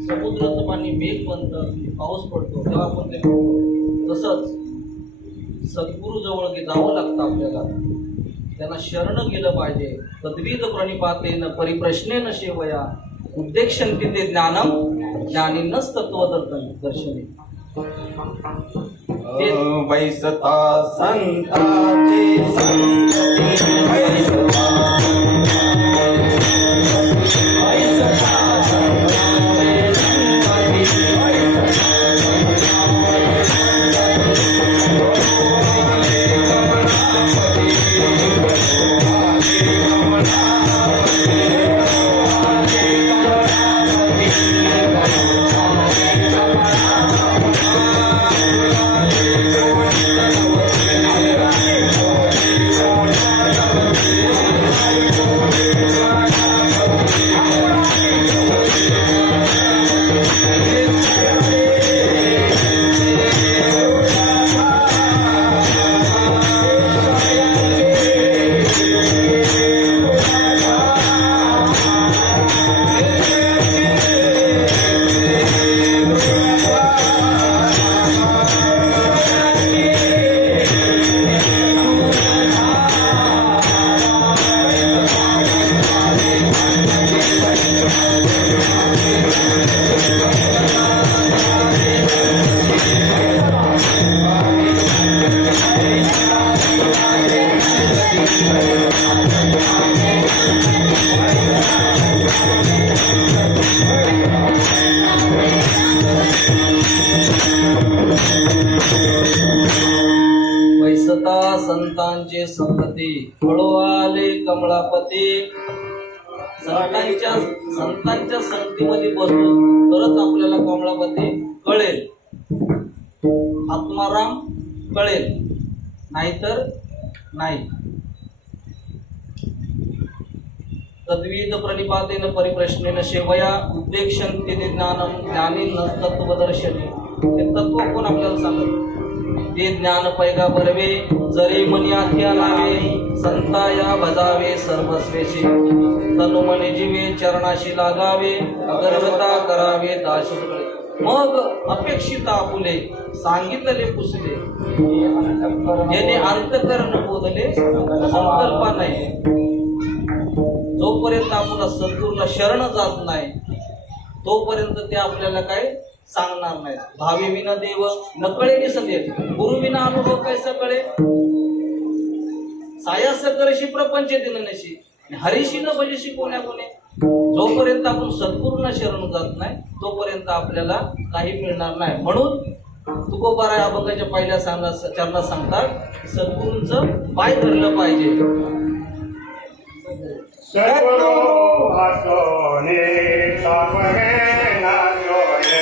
समुद्राचं पाणी मेघ बनतं, पाऊस पडतो तेव्हा आपण ते पितो. तसंच सद्गुरू जवळ जावं लागतं आपल्याला, त्यांना शरण गेलं पाहिजे. तद्विध प्रणिपातेन परिप्रश्नेन सेवया उद्देक्षन्ति ते ज्ञानम ज्ञानिनस्तत्वदर्शने. वैसता संताचे संगती वैसता संतता संतांचे संगती फळो आले कमळापती. संतांच्या संगतीमध्ये बसून तरच आपल्याला कमळापती कळेल, आत्माराम कळेल, नाहीतर नाही. तद्विध प्रणिपातेन परिप्रश्नेन सेवया उद्देक्षन्ते ज्ञानम ज्ञानीन तत्वदर्शने. ते तत्व कोण आपल्याला सांगत? ते ज्ञान पैगा बरवे जरी मनी आख्या लावे संताया भजावे सर्वस्वेशी तनु मनी जीवे चरणाशी लागावे अगर्वता करावे दाशुकडे. मग अपेक्षित आपुले सांगितले पुसले ज्याने अंतकरण बोधले संकल्पा नाही. जोपर्यंत आपण सद्गुरूला शरण जात नाही तोपर्यंत ते आपल्याला काय सांगणार नाही. भावी विना देव नकळे निसदे गुरु विना अनुभव कैसा कळे. सायास करशी प्रपंच दिन नशी हरीशी न भजशी कोण्या कोणे. जोपर्यंत आपण सद्गुरूंना शरण जात नाही तोपर्यंत आपल्याला काही मिळणार नाही. म्हणून तुकोबाराय अभंगाच्या पहिल्या चरणात सांगतात सद्गुरूंचं पाय धरलं पाहिजे. सद्गुरु आसोने सापरे नाचोये.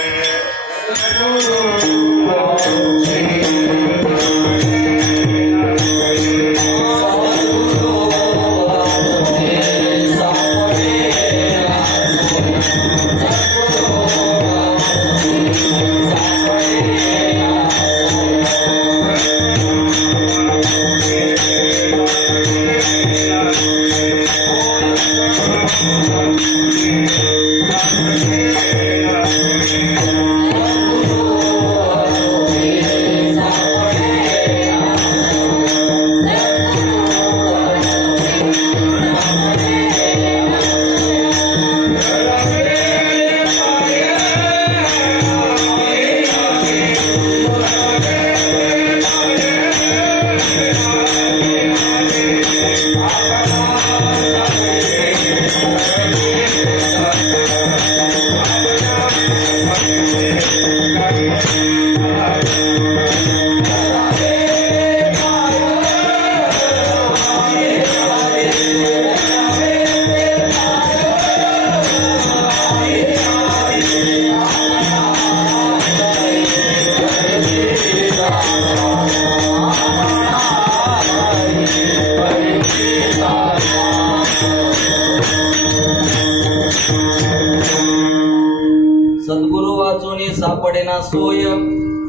सद्गुरु वाचून सापडेना सोय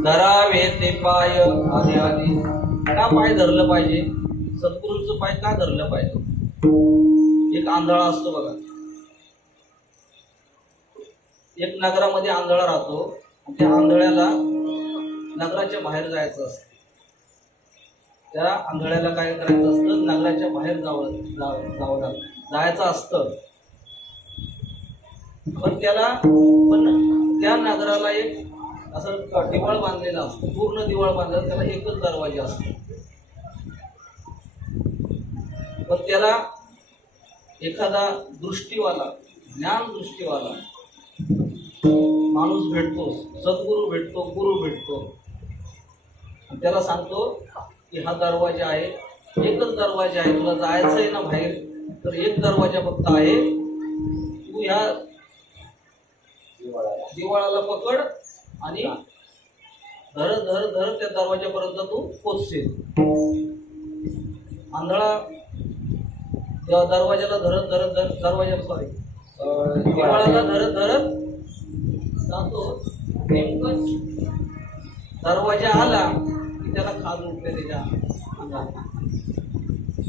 धरावे ते पाय आधी आधी. का पाय धरलं पाहिजे? सद्गुरूंचं पाय का धरलं पाहिजे? एक आंधळा असतो बघा, एक नगरामध्ये आंधळा राहतो. त्या आंधळ्याला नगराच्या बाहेर जायचं असतं. त्या आंधळ्याला काय करायचं असतं? नगराच्या बाहेर जायचं असतं. पण त्या नगराला एक असं दिवाळ बांधलेला असतो, पूर्ण दिवाळ बांधलेला. त्याला एकच दरवाजा असतो. पण त्याला एखादा दृष्टीवाला, ज्ञान दृष्टीवाला माणूस भेटतो, सद्गुरू भेटतो, गुरु भेटतो. त्याला सांगतो की हा दरवाजा आहे, एकच दरवाजा आहे, तुला जायचं आहे ना बाहेर तर एक दरवाजा फक्त आहे. तू ह्या दिवाळाला पकड आणि धरत धरत धरत त्या दरवाजापर्यंत तू पोचशील. आंधळा दरवाजाला धरत धरत दिवाळाला धरत धरत जातो. नेमकंच दरवाजा आला की त्याला खाज उठले त्याच्या अंगात.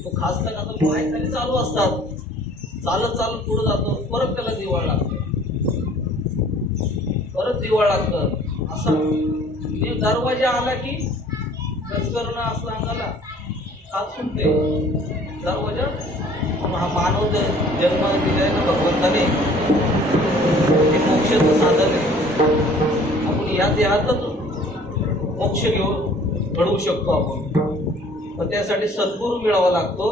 तो खासताना तो पाय खाली चालू असतात, चालत चालत पुढे जातो. परत त्याला दिवाळ लागतो, परत दिवाळ लागतं. असं दरवाजा आला की कचकरणं असं अंगाला खाज सुटते. दरवाजा हा मानव जन्म दिलाय ना भगवंताने, ते मोक्षाचं साधन आहे. आपण या देहातच मोक्ष घेऊन घडवू शकतो आपण, पण त्यासाठी सद्गुरू मिळावा लागतो.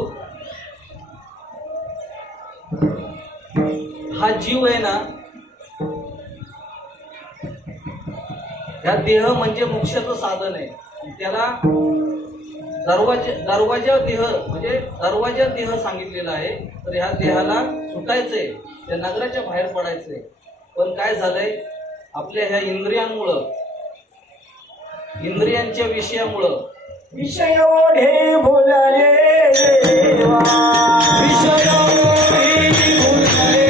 हा जीव आहे ना, ह्या देह म्हणजे मोक्षाचं साधन आहे. त्याला दरवाजा देह म्हणजे दरवाजा देह सांगितलेला आहे. तर ह्या देहाला सुटायचंय, त्या नगराच्या बाहेर पडायचंय. पण काय झालंय, आपल्या ह्या इंद्रियांच्या विषयामुळं विषय ओढे भुलले देवा, विषय ओढे भुलले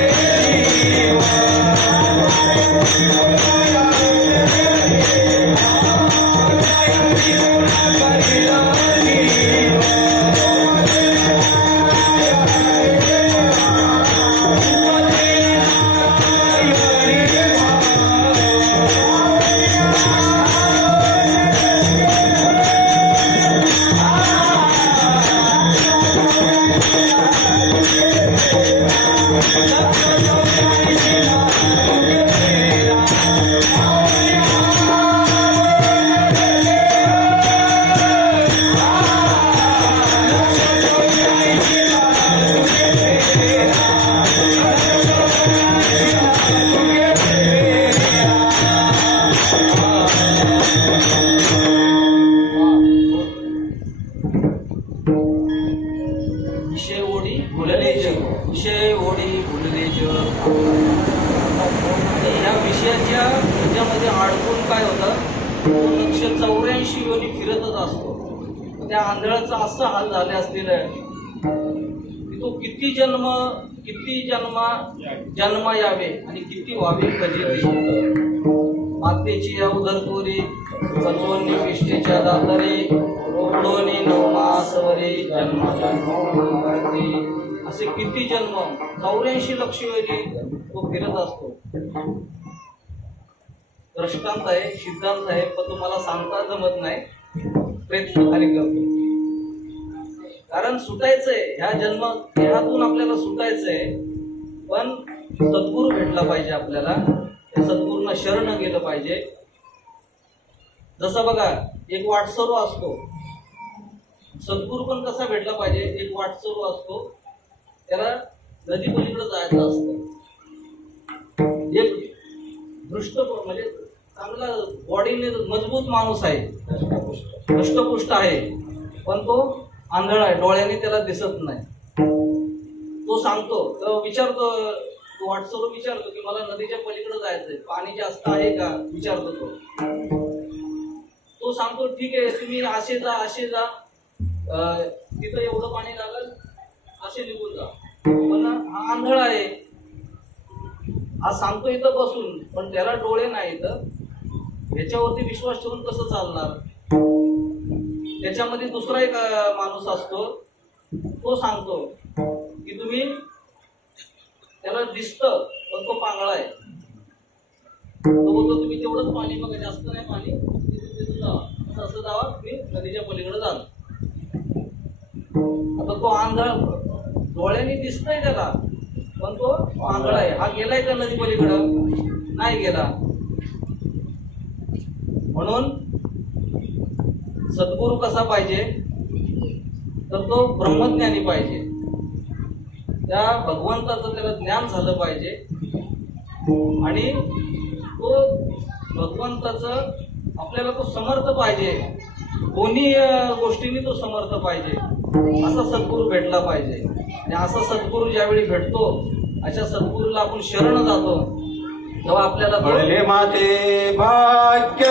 विषय ओढी भुलले जग, विषय ओढी भुलले जग. आणि ह्या विषयाच्या ह्याच्यामध्ये अडकून काय होतं, 284 योनी फिरतच असतो. त्या आंधळाचा असा हाल झाले असलेला आहे की तो किती जन्म यावे आणि किती व्हावे फजिती. मातेची या उदरतोरी सचवणी विष्टेच्या दातारी, रोकडोनी नवमासवरी जन्माची. असे किती जन्म, 84 लक्ष वेळी तो फिरत असतो. दृष्टांत आहे, सिद्धांत आहे, पण तुम्हाला सांगता जमत नाही, प्रयत्न खाली करतो. कारण सुटायचंय, ह्या देहातून आपल्याला सुटायचंय. पण सद्गुरू भेटला पाहिजे आपल्याला, त्या सद्गुरूंना शरण गेलं पाहिजे. जसं बघा, एक वाटसरू असतो, सद्गुरू पण कसा भेटला पाहिजे. एक वाटसरू असतो, त्याला नदी पलीकडे जायचं असतं. एक दृष्ट म्हणजे चांगला बॉडीने मजबूत माणूस आहे, दष्टपुष्ट आहे, पण तो आंधळा आहे, डोळ्याने त्याला दिसत नाही. तो सांगतो, तो विचारतो, तो वाटसरू विचारतो की मला नदीच्या पलीकडे जायचंय, पाणी जास्त आहे का विचारतो तो. तो सांगतो ठीक आहे, तुम्ही असे जा, तिथं एवढं पाणी लागल, असे निघून जा. पण हा आंधळा आहे, हा सांगतो इथं बसून, पण त्याला डोळे नाही, तर ह्याच्यावरती विश्वास ठेवून कसं चालणार. त्याच्यामध्ये दुसरा एक माणूस असतो, तो सांगतो की तुम्ही, त्याला दिसतं पण तो पांगळा आहे. तो बोलतो तुम्ही तेवढंच पाणी, मग जास्त नाही पाणी, असं जावा, तुम्ही नदीच्या पलीकडे जाल. आता तो आंधळा, डोळ्याने दिसतंय त्याला, पण तो आंधळा आहे. हा गेलाय का नदी पलीकडं? नाही गेला. म्हणून सद्गुरू कसा पाहिजे, तर तो ब्रह्मज्ञानी पाहिजे. त्या भगवंताचं त्याला ज्ञान झालं पाहिजे आणि तो भगवंताचं आपल्याला तो समर्थ पाहिजे, दोन्ही गोष्टींनी तो समर्थ पाहिजे. असा सद्गुरू भेटला पाहिजे. आणि असा सद्गुरू ज्यावेळी भेटतो, अशा सद्गुरूला आपण शरण जातो, तेव्हा आपल्याला पडले माते भाग्य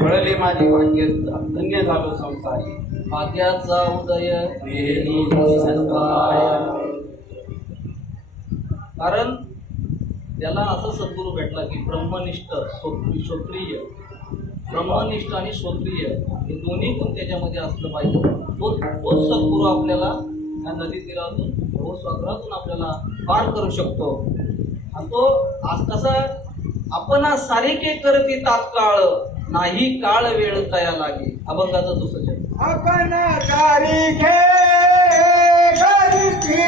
वळले माझे भाग्य धन्य झालो संसारी भाग्याचा उदय वेणी संस्कार. कारण त्याला असं सद्गुरू भेटला की ब्रह्मनिष्ठ श्रोत्रिय ब्रह्मनिष्ठ आणि श्रोत्रिय हे दोन्ही गुण त्याच्यामध्ये असलं पाहिजे. तोच सद्गुरू आपल्याला या नदी तीरातून भवसागरातून आपल्याला पार करू शकतो. आणि तो आज कसा आपण सारिके करती तात्काळ नाही काळ वेळ तया लागे. अभंगाचं दुसरं शब्द. आपण तारीखे करती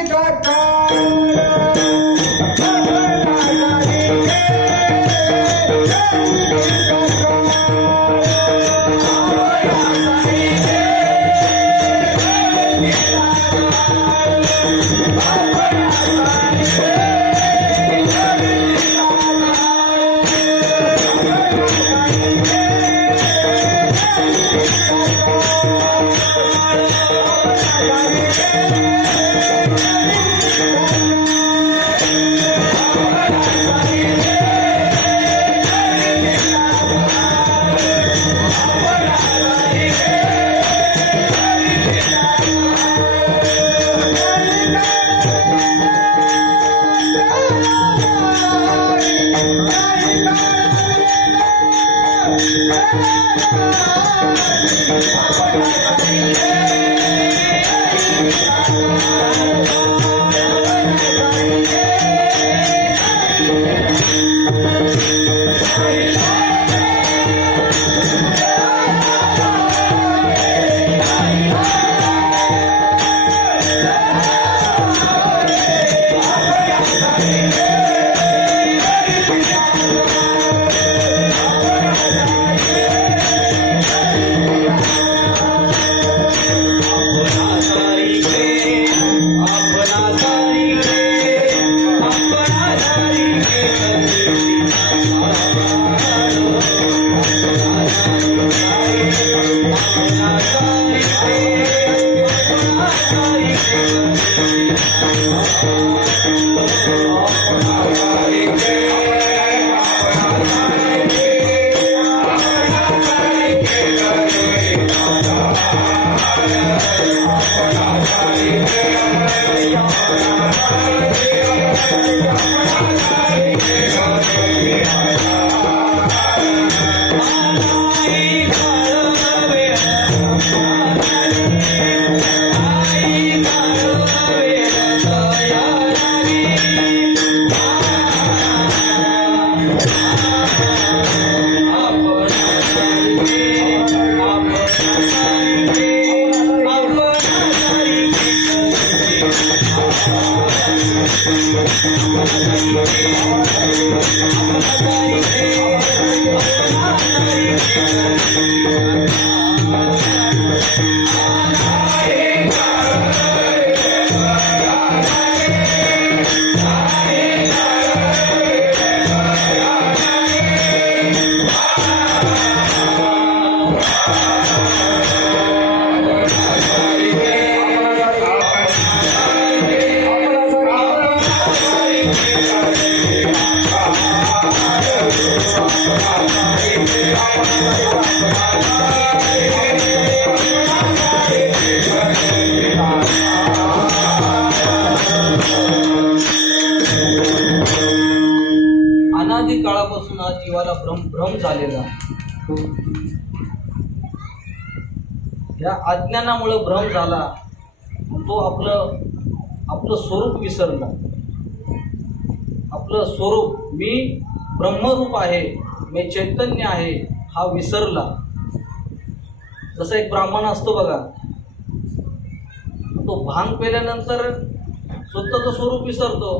अनादी काळापासून हा जीवाला भ्रम झालेला. या अज्ञानामुळे भ्रम झाला. तो आपलं स्वरूप विसरला. आपलं स्वरूप मी ब्रह्मरूप आहे, मी चैतन्य आहे हा विसरला. जसा एक ब्राह्मण असतो बघा, तो भांग पेल्यानंतर स्वतःचं स्वरूप विसरतो.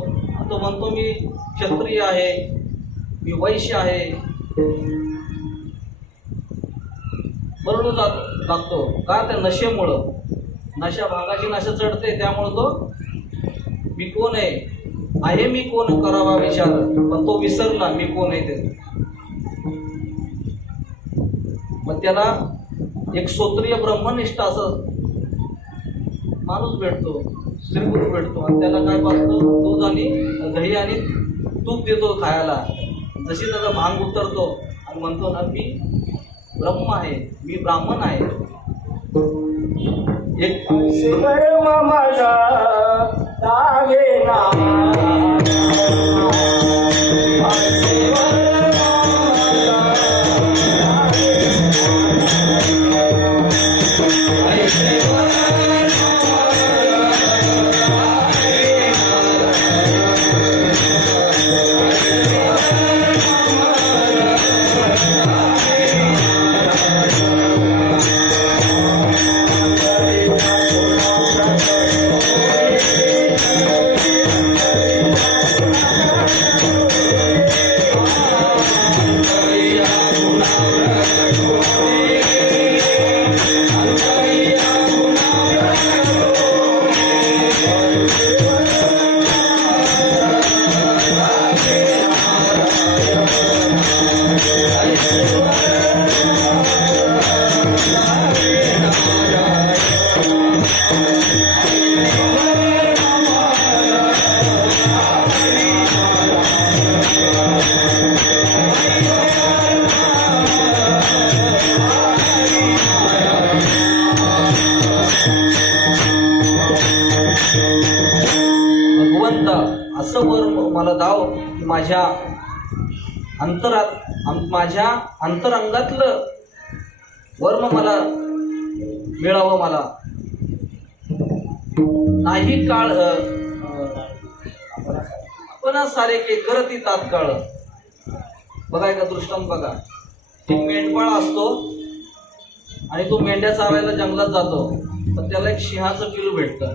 तो म्हणतो मी क्षत्रिय आहे, मी वैश्य आहे, बरोबर लागतो का? त्या नशेमुळं, भांगाची नशा चढते, त्यामुळं तो मी कोण आहे मी कोण करावा विचार, पण तो विसरला मी कोण आहे ते. मग त्याला एक श्रोत्रिय ब्रह्मनिष्ठ असं माणूस भेटतो, स्त्रीपुरुष भेटतो आणि त्याला काय पाहतो, दूध आणि दही आणि तूप देतो खायला. जशी त्याचा भांग उतरतो आणि म्हणतो ना, मी ब्रह्म आहे, मी ब्राह्मण आहे. एक कर्म माझा लागे ना भगवंत असं वर मला दाव की माझ्या माझ्या अंतरंगातलं वर्म मला मिळावं. मला नाही काळ आपण सारे के करती तात्काळ. बघा एका दृष्टांत बघा, एक मेंढपाळ असतो आणि तो मेंढ्या चारायला जंगलात जातो, तर त्याला एक सिंहाचं पिलू भेटतं.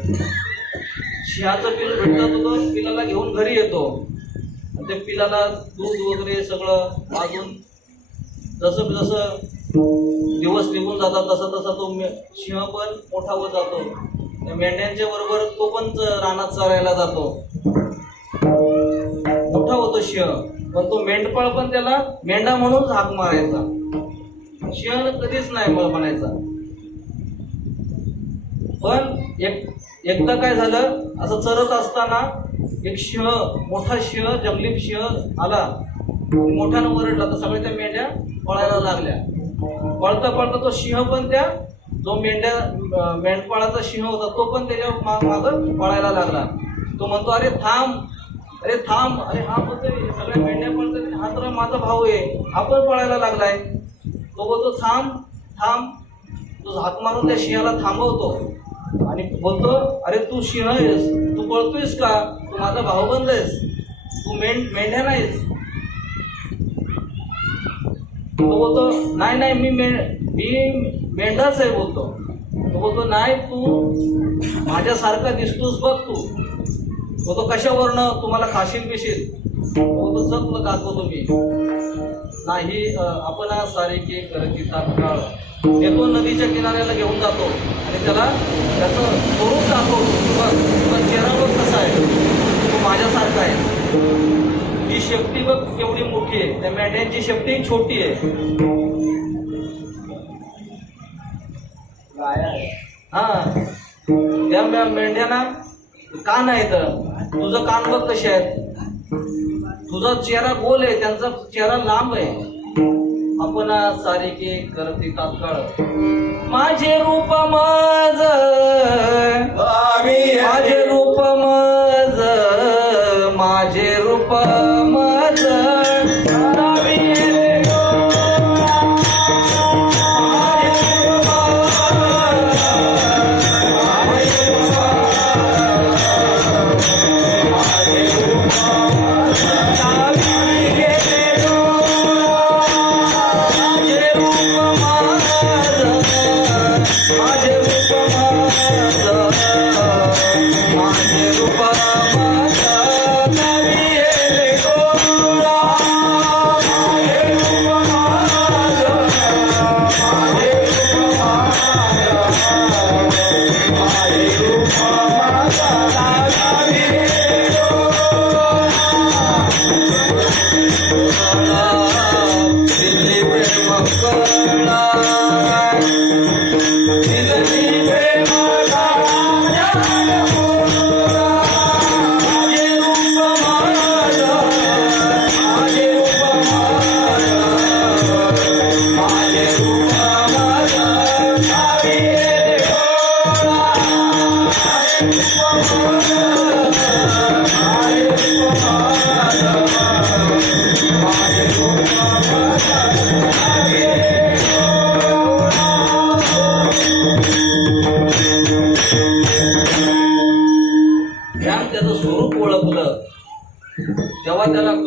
सिंहाचं पिलू भेटतं, तो पिलाला घेऊन घरी येतो. त्या पिलाला दूध वगैरे सगळं वाजून जसं जसं दिवस निघून जातात तसं तसा तो सिंह पण मोठा होत जातो. त्या मेंढ्यांच्या बरोबर तो पण रानात चरायला जातो, मोठा होतो सिंह. पण तो मेंढपाळ पण त्याला मेंढा म्हणून हाक मारायचा, सिंह कधीच नाही म्हणायचा. पण एकदा काय झालं, असं चरत असताना एक सिंह, मोठा सिंह, जंगली सिंह आला, मोठ्यानं ओरडला. तर सगळ्या त्या मेंढ्या पळायला लागल्या. पळता पळता तो सिंह पण त्या जो मेंढपाळाचा सिंह होता तो पण त्याच्या मागं पळायला लागला. तो म्हणतो, अरे थांब, अरे थांब, अरे हा बोलतोय सगळ्या मेंढ्या पळतात, हा तर माझा भाऊ आहे, हा पण पळायला लागलाय. तो बोलतो थांब थांब. तो हाक मारून त्या सिंहाला थांबवतो आणि बोलतो, अरे तू सिंह आहेस, तू पळतोयस का? तू माझा भाऊबंद आहेस, तू मेंढ्या नाहीस. तो बोलतो, नाही नाही, मी मेंढाच आहे बोलतो. तो बोलतो, नाही तू माझ्यासारखा दिसतोस बघ तू. बोलतो, कशावरनं? तुम्हाला खाशील पिशील? बोलतो, चल तुला दाखवतो मी. नाही आपण सारे के करती तात्काळ. येतो नदीच्या किनाऱ्याला घेऊन जातो आणि त्याला त्याचं स्वरूप दाखवतो. तुझा चेहरा बघ कसा आहे, तो माझ्यासारखा आहे. ही शेपटी बघ केवढी मोठी आहे, त्या मेंढ्यांची शेपटी छोटी आहे. हा, त्या मेंढ्यांना कान आहेत, तुझं कान बघ कसे आहेत. तुझा चेहरा गोल आहे, त्यांचा चेहरा लांब आहे. आपण सारे के करती तात्काळ. माझे रूप माझ, माझे रूप माझ, माझे रूप माझ,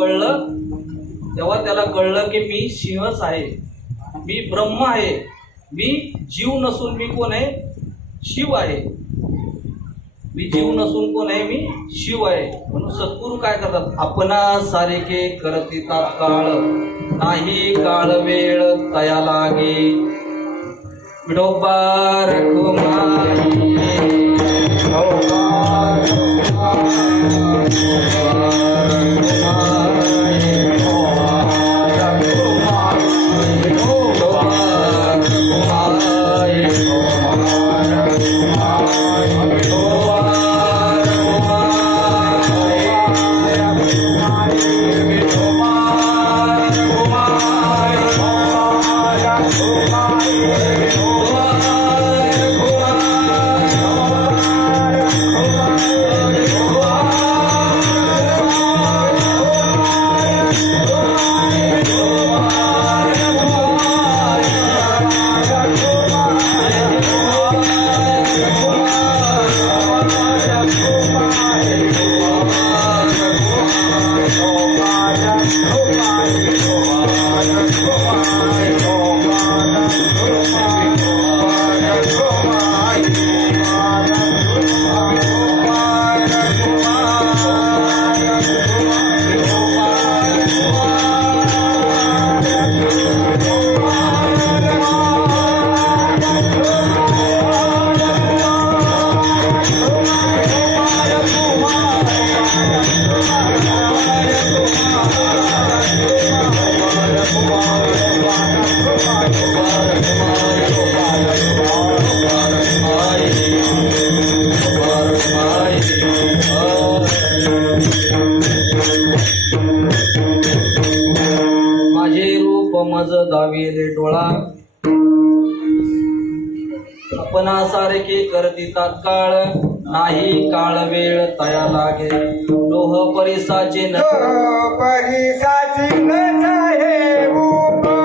कळलं तेव्हा त्याला कळलं की मी सिंहच आहे, मी ब्रह्म आहे, मी जीव नसून मी कोण आहे, शिव आहे. मी जीव नसून कोण आहे, मी शिव आहे. म्हणून सद्गुरू काय करतात, आपणा सारिके करती तात्काळ, नाही काळ वेळ तया लागे. विठोबा रखुमाई, माझे रूप मज दाविले डोळा, आपणा सारखे करती तात्काळ, नाही काळ वेळ तया लागे. लोह परिसाचे न परिसाची नसाहे उपमा,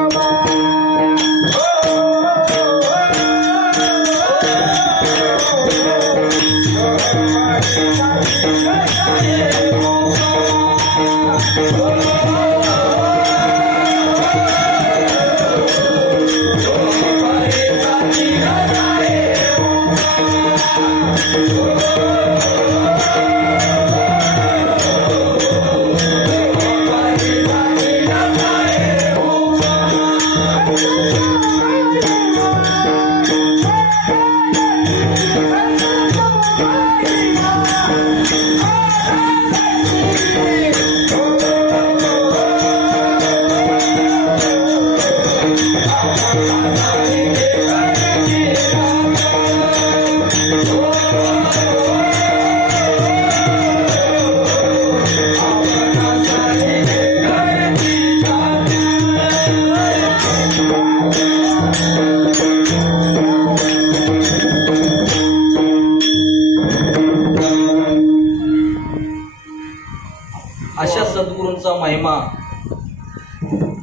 अशा सद्गुरूंचा महिमा.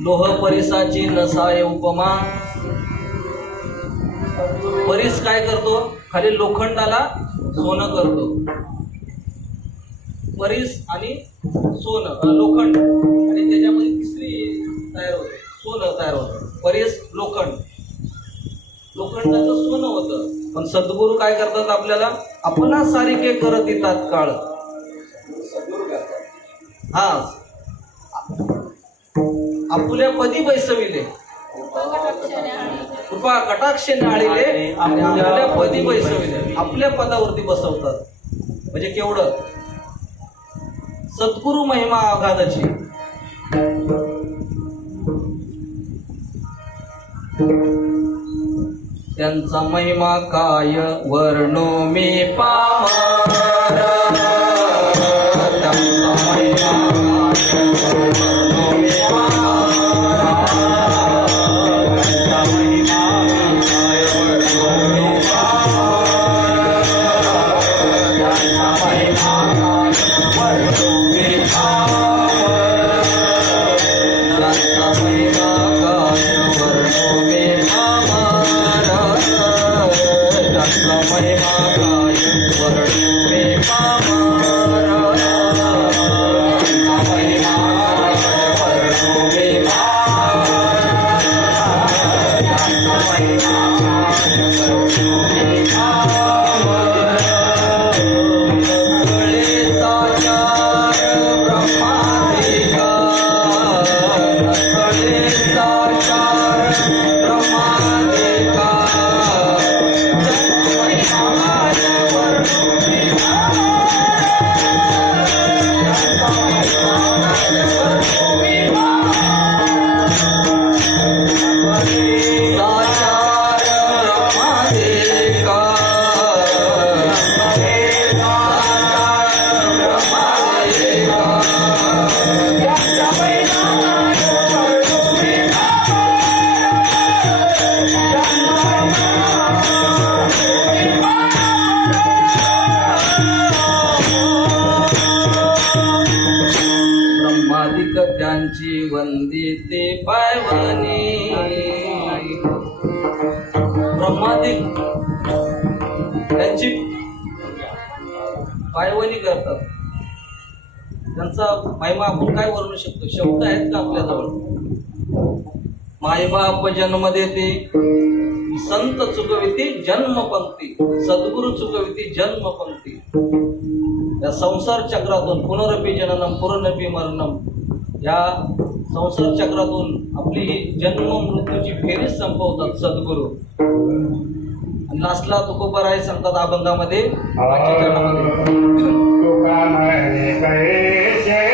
लोह परिसाची नसाय उपमा. परीस काय करतो, खाली लोखंडाला सोनं करतो. परीस आणि सोनं, लोखंड आणि त्याच्यामध्ये तिसरी तयार होते, सोनं तयार होतं. परीस लोखंड, लोखंडाचं सोनं होतं. पण सद्गुरू काय करतात, आपल्याला आपणा सारिके करत येतात काळ. हा, आपल्या पदी बैसविले, कृपा कटाक्षेने आळिले आणि आपल्या पदी बैसविले, आपल्या पदावरती बसवतात. म्हणजे केवढं सद्गुरु महिमा अगाधाची. त्यांचा महिमा काय वर्णो मी पामरा. त्यांचा महिमा काय वर्णो मी पामरा. त्यांचा महिमा काय वर्णो मी पामरा. त्यांचा महिमा काय वर्णो मी पामरा. त्यांचा महिमा काय वर्णो मी पामरा. त्यांचा महिमा काय वर्णो मी पामरा. त्यांचा महिमा ब्रह्मादिक त्यांची वंदिते पायवनी ब्रह्मादिक त्यांची पायवणी करतात. त्यांचा महिमा आपण काय वर्णू शकतो? शब्द आहेत का आपल्याजवळ? मायबाप जन्म देते, संत चुकविती जन्मपंक्ती, सद्गुरु चुकविती जन्मपंक्ती. या संसार चक्रातून पुनरपी जननम पुनरपी मरणम, या संसार चक्रातून आपली ही जन्म मृत्यूची फेरीच संपवतात सद्गुरू. आणि लास्टला तुकोबाराय सांगतात अभंगामध्ये आजच्या चरणामध्ये, तुका म्हणे कैसे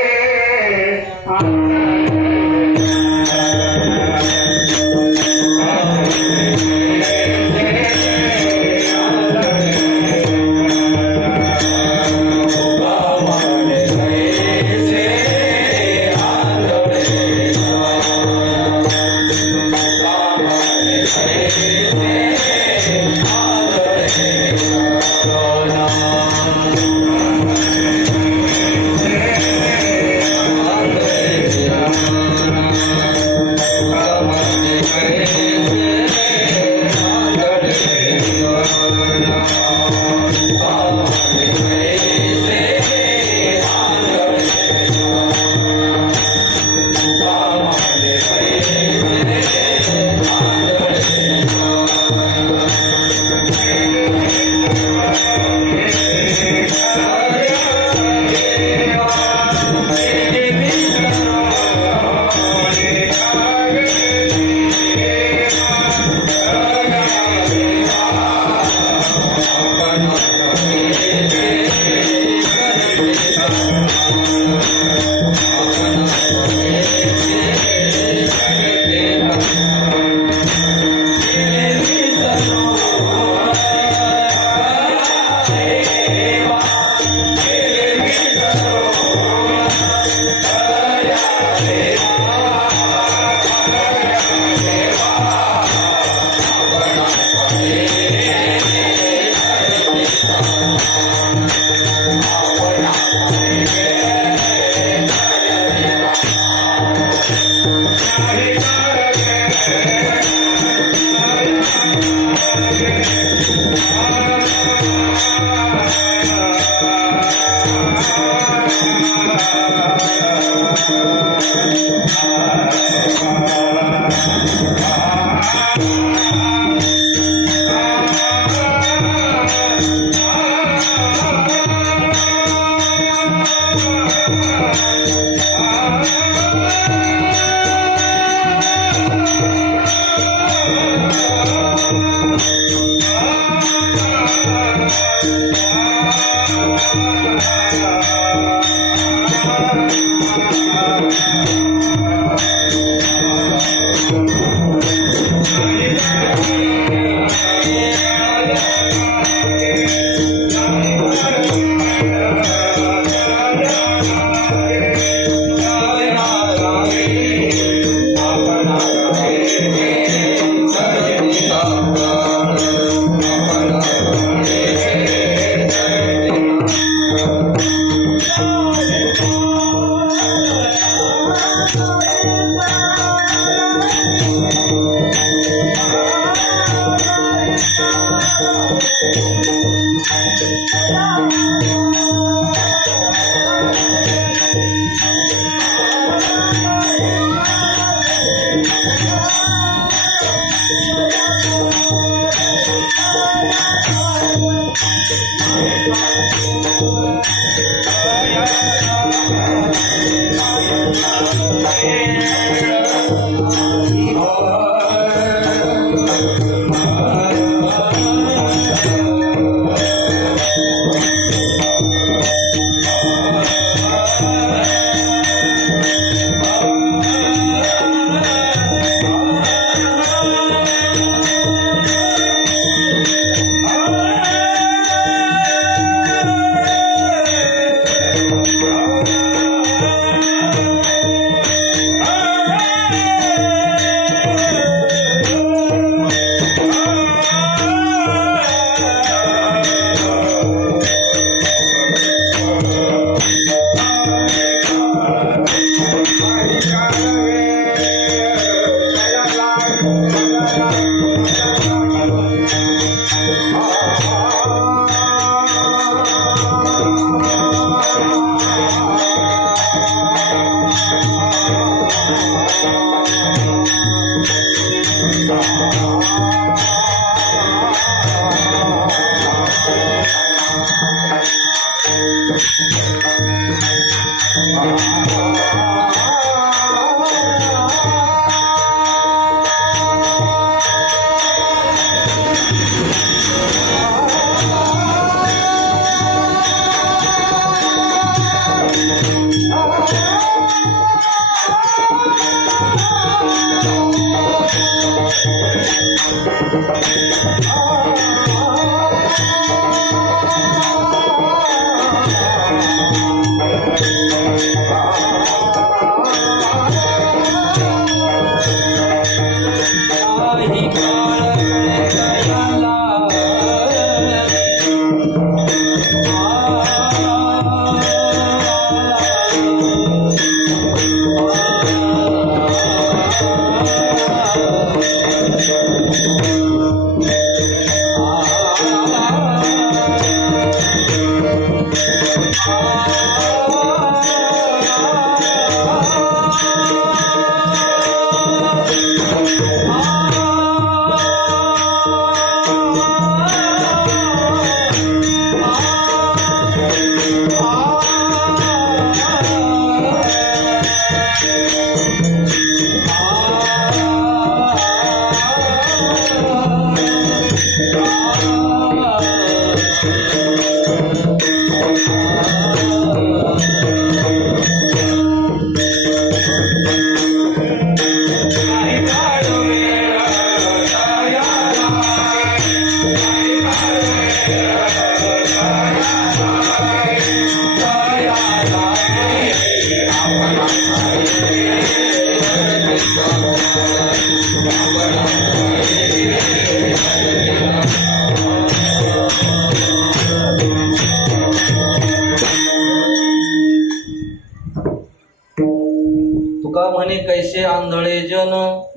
तुका म्हणे कैसे आंधळे जन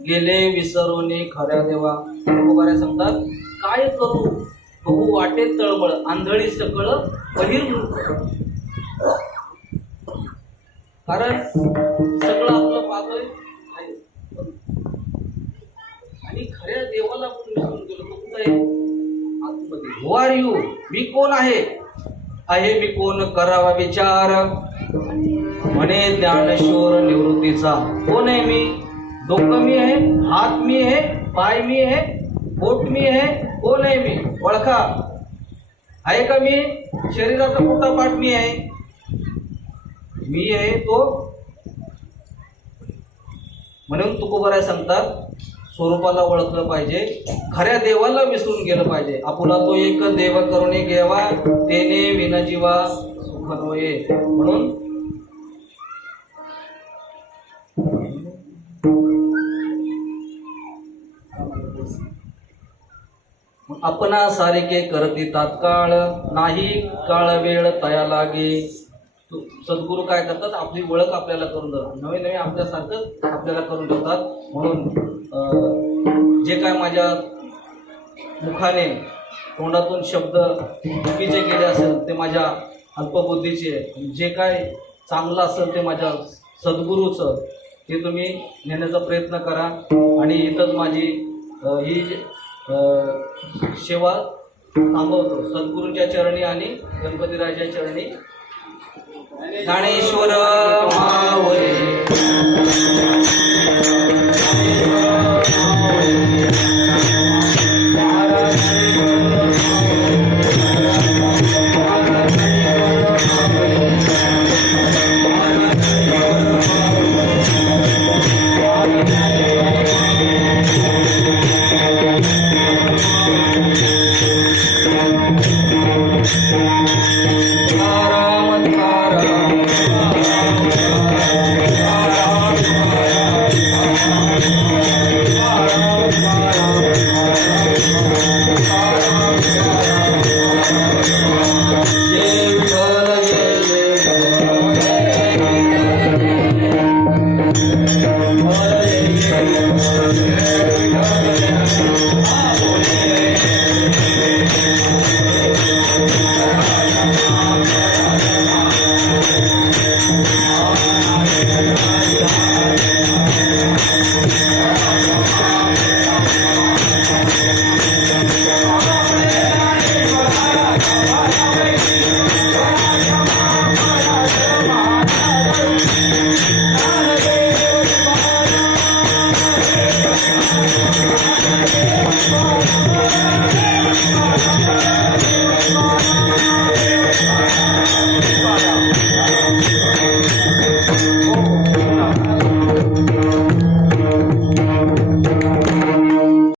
गेले विसरून खऱ्या देवा. तुकोबाऱ्या सांगतात काय करू बघू वाटे तळमळ आंधळी सकळ बहिर्मुख. कारण सगळं आपलं पातळ आहे आणि खऱ्या देवाला आपण विसरून गेलो. तो कुठं आहे आतमध्ये. हु आर यू, मी कोण आहे मी कोण करावा विचार. म्हणे ज्ञानशूर निवृत्तीचा. कोण आहे मी? डोकं मी आहे, हात मी आहे, पाय मी आहे, पोट मी आहे. कोण आहे मी? ओळखा. आहे का मी? शरीराचा मोठा पाठ मी आहे. मी आहे तो. म्हणून तुकोबाराय सांगतात स्वरूपाला ओळखलं पाहिजे, खऱ्या देवाला विसरून गेलं पाहिजे. आपुला तो एक देव करुणे घेवा, तेने विनजीवा सुख नोये. म्हणून आपणा सारिके करती तात्काळ, नाही काळ वेळ तया लागे. सद्गुरू काय करतात? आपली ओळख आपल्याला करून देतात. नवे नवे आपल्यासारखं आपल्याला करून देतात. म्हणून जे काय माझ्या मुखाने तोंडातून शब्द चुकीचे गेले असेल ते माझ्या अल्पबुद्धीचे, जे काय चांगलं असेल ते माझ्या सद्गुरूचं, ते तुम्ही नेण्याचा प्रयत्न करा. आणि इथंच माझी ही सेवा थांबवतो सद्गुरूच्या चरणी आणि गणपतीराजाच्या चरणी. ज्ञानेश्वर माऊली